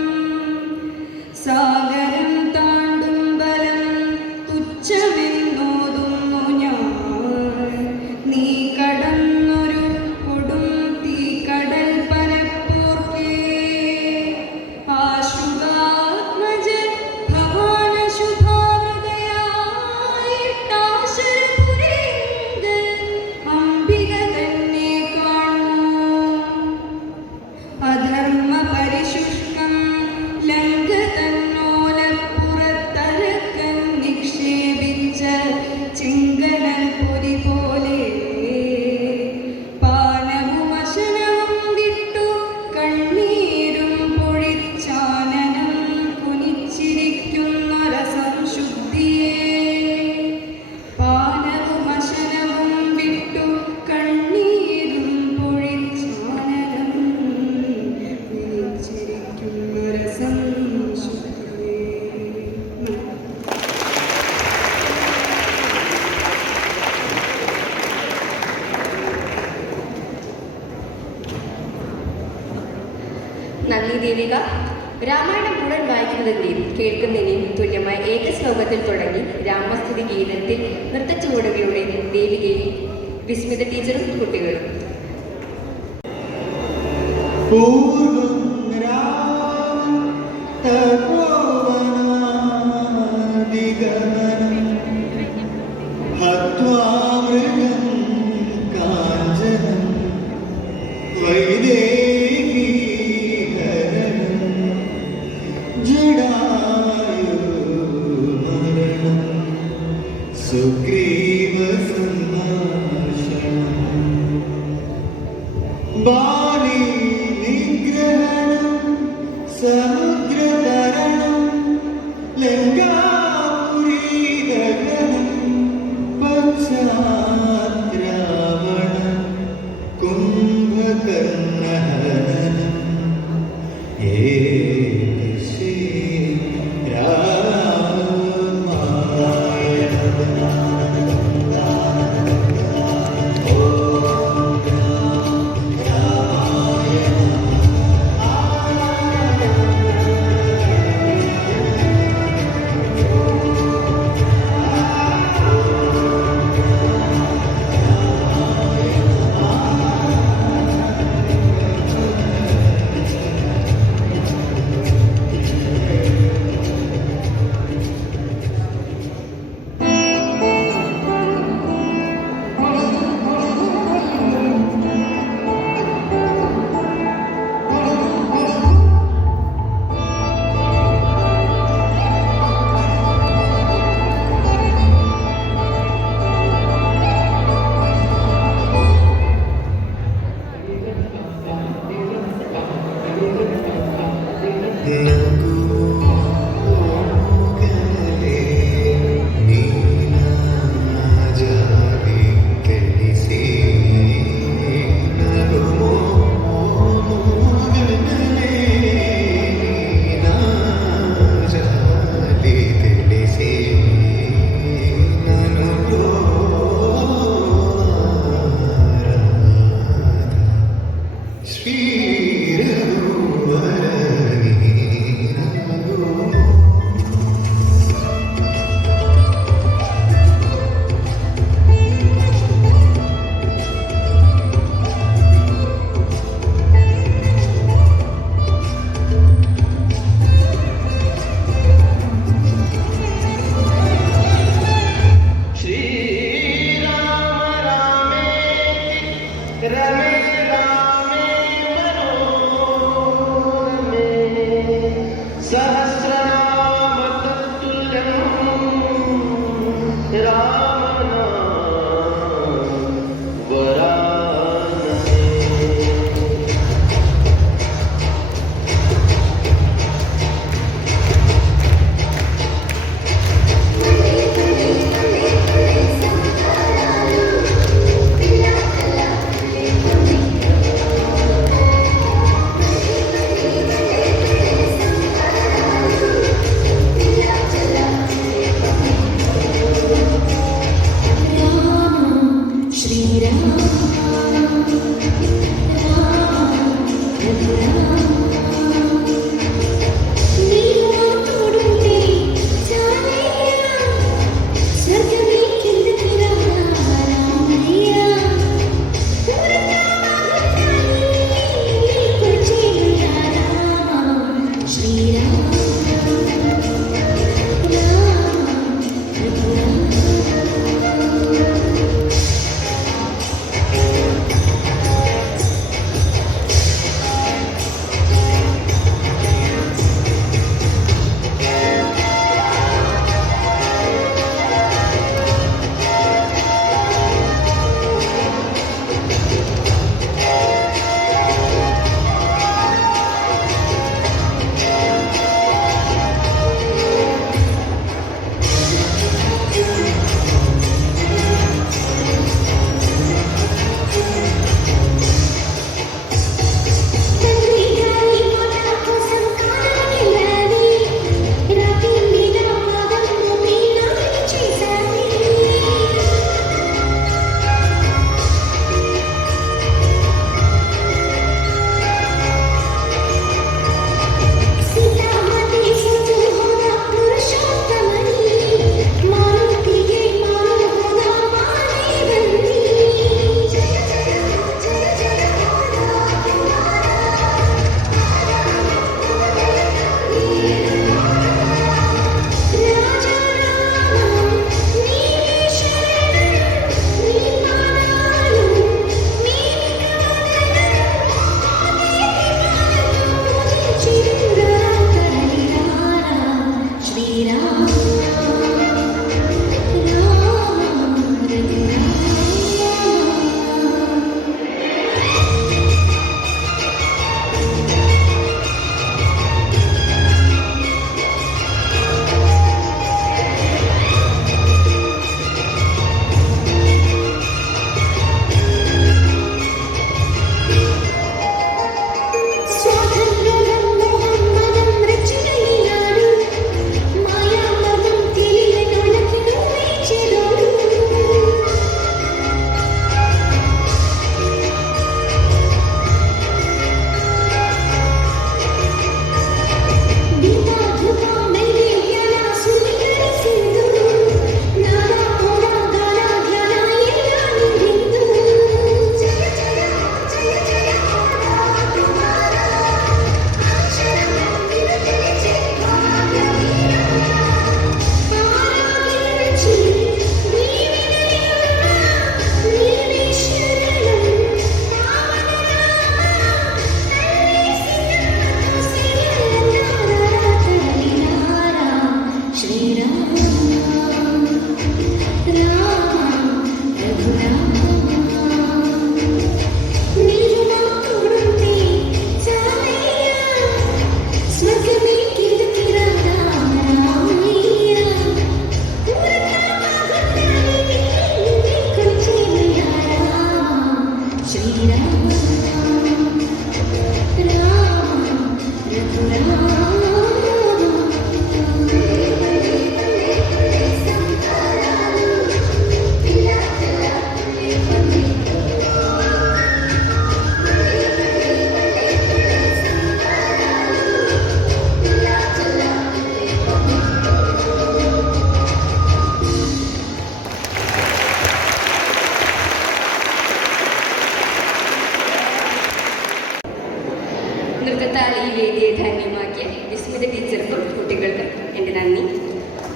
പ്രതീക രാമായണം മുഴുവൻ വായിക്കുന്നതിൻ്റെയും കേൾക്കുന്നതിനെയും തുല്യമായി ഏക ശ്ലോകത്തിൽ തുടങ്ങി രാമസ്തുതി ഗീതത്തിൽ നൃത്തച്ചുവടുകളുടെ ദേവികയും വിസ്മിത ടീച്ചറും കുട്ടികളും. सुग्रीव बाली निग्रहणं समुद्रतरणं लङ्कापुरी दहनं पश्चाद्रावणं कुम्भकर्णहननं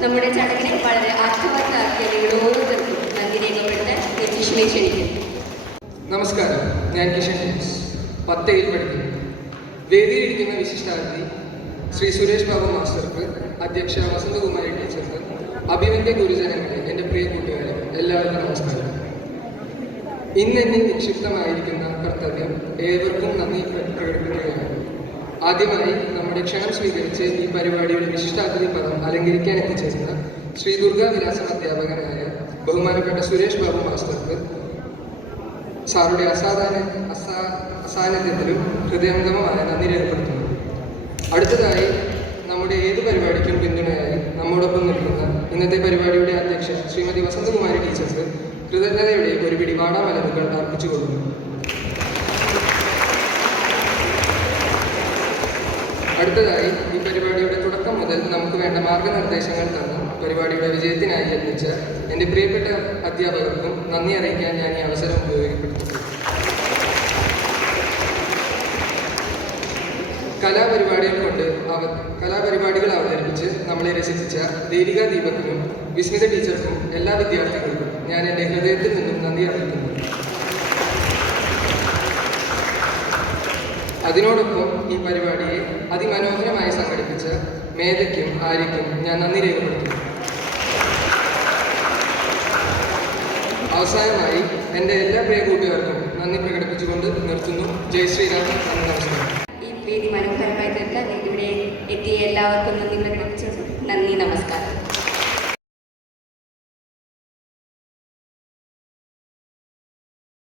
നമ്മുടെ ചടങ്ങിനെ വളരെ അർത്ഥവത്താക്കിയ നിങ്ങൾ ഓരോരുത്തർക്കും നന്ദി രേഖപ്പെടുത്താൻ രജിഷനെ ക്ഷണിക്കുന്നു. നമസ്കാരം, ഞാൻ കിഷൻ ജെയിംസ്, 10യിൽ പഠിക്കുന്നു. വേദിയിലിരിക്കുന്ന വിശിഷ്ടാതിഥി ശ്രീ സുരേഷ് ബാബു മാസ്റ്റർക്ക്, അധ്യക്ഷ വസന്തകുമാരി ടീച്ചർക്ക്, അഭിനന്ദ ഗുരുജനങ്ങളെ, എൻ്റെ പ്രിയ കൂട്ടുകാരെ, എല്ലാവർക്കും നമസ്കാരം. ഇന്നെന്നിൽ നിക്ഷിപ്തമായിരിക്കുന്ന കർത്തവ്യം ഏവർക്കും നന്ദി പ്രകടിപ്പിക്കുകയാണ്. ആദ്യമായി നമ്മുടെ ക്ഷണം സ്വീകരിച്ച് ഈ പരിപാടിയുടെ വിശിഷ്ടാതിഥി പദം അലങ്കരിക്കാൻ എത്തിച്ചേരുന്ന ശ്രീ ദുർഗാവിലാസം അധ്യാപകനായ ബഹുമാനപ്പെട്ട സുരേഷ് ബാബു മാസ്റ്റർക്ക് സാറുടെ അസാന്നിധ്യത്തിലും ഹൃദയംഗമമായ നന്ദി രേഖപ്പെടുത്തുന്നു. അടുത്തതായി നമ്മുടെ ഏത് പരിപാടിക്കും പിന്തുണയായി നമ്മോടൊപ്പം നിൽക്കുന്ന ഇന്നത്തെ പരിപാടിയുടെ അധ്യക്ഷ ശ്രീമതി വസന്തകുമാരി ടീച്ചർക്ക് കൃതജ്ഞതയുടെ ഒരു പിടി വാടാമലരുകൾ അർപ്പിച്ചു കൊടുക്കുന്നു. അടുത്തതായി ഈ പരിപാടിയുടെ തുടക്കം മുതൽ നമുക്ക് വേണ്ട മാർഗനിർദ്ദേശങ്ങൾ തന്ന് പരിപാടിയുടെ വിജയത്തിനായി യത്നിച്ച എൻ്റെ പ്രിയപ്പെട്ട അധ്യാപകർക്കും നന്ദി അറിയിക്കാൻ ഞാൻ ഈ അവസരം ഉപയോഗപ്പെടുത്തുന്നു. കലാപരിപാടികൾ അവതരിപ്പിച്ച് നമ്മളെ രസിപ്പിച്ച ദേവിക ദീപത്തിനും വിസ്മിത ടീച്ചർക്കും എല്ലാ വിദ്യാർത്ഥികൾക്കും ഞാൻ എൻ്റെ ഹൃദയത്തിൽ നിന്നും നന്ദി അറിയിക്കുന്നു. അതിനോടൊപ്പം ഈ പരിപാടിയെ അതിമനോഹരമായി സംഘടിപ്പിച്ച മേധയ്ക്കും ആര്യയ്ക്കും ഞാൻ നന്ദി രേഖപ്പെടുത്തുന്നു. അവസാനമായി എൻ്റെ എല്ലാ പ്രിയ കൂട്ടുകാർക്കും നന്ദി പ്രകടിപ്പിച്ചുകൊണ്ട് നിർത്തുന്നു. ജയ് ശ്രീരാം. നന്ദി, നമസ്കാരം. ഈ വേദി മനോഹരമായി തീർക്കാൻ ഇവിടെ എത്തിയ എല്ലാവർക്കും നന്ദി പ്രകടിപ്പിച്ചു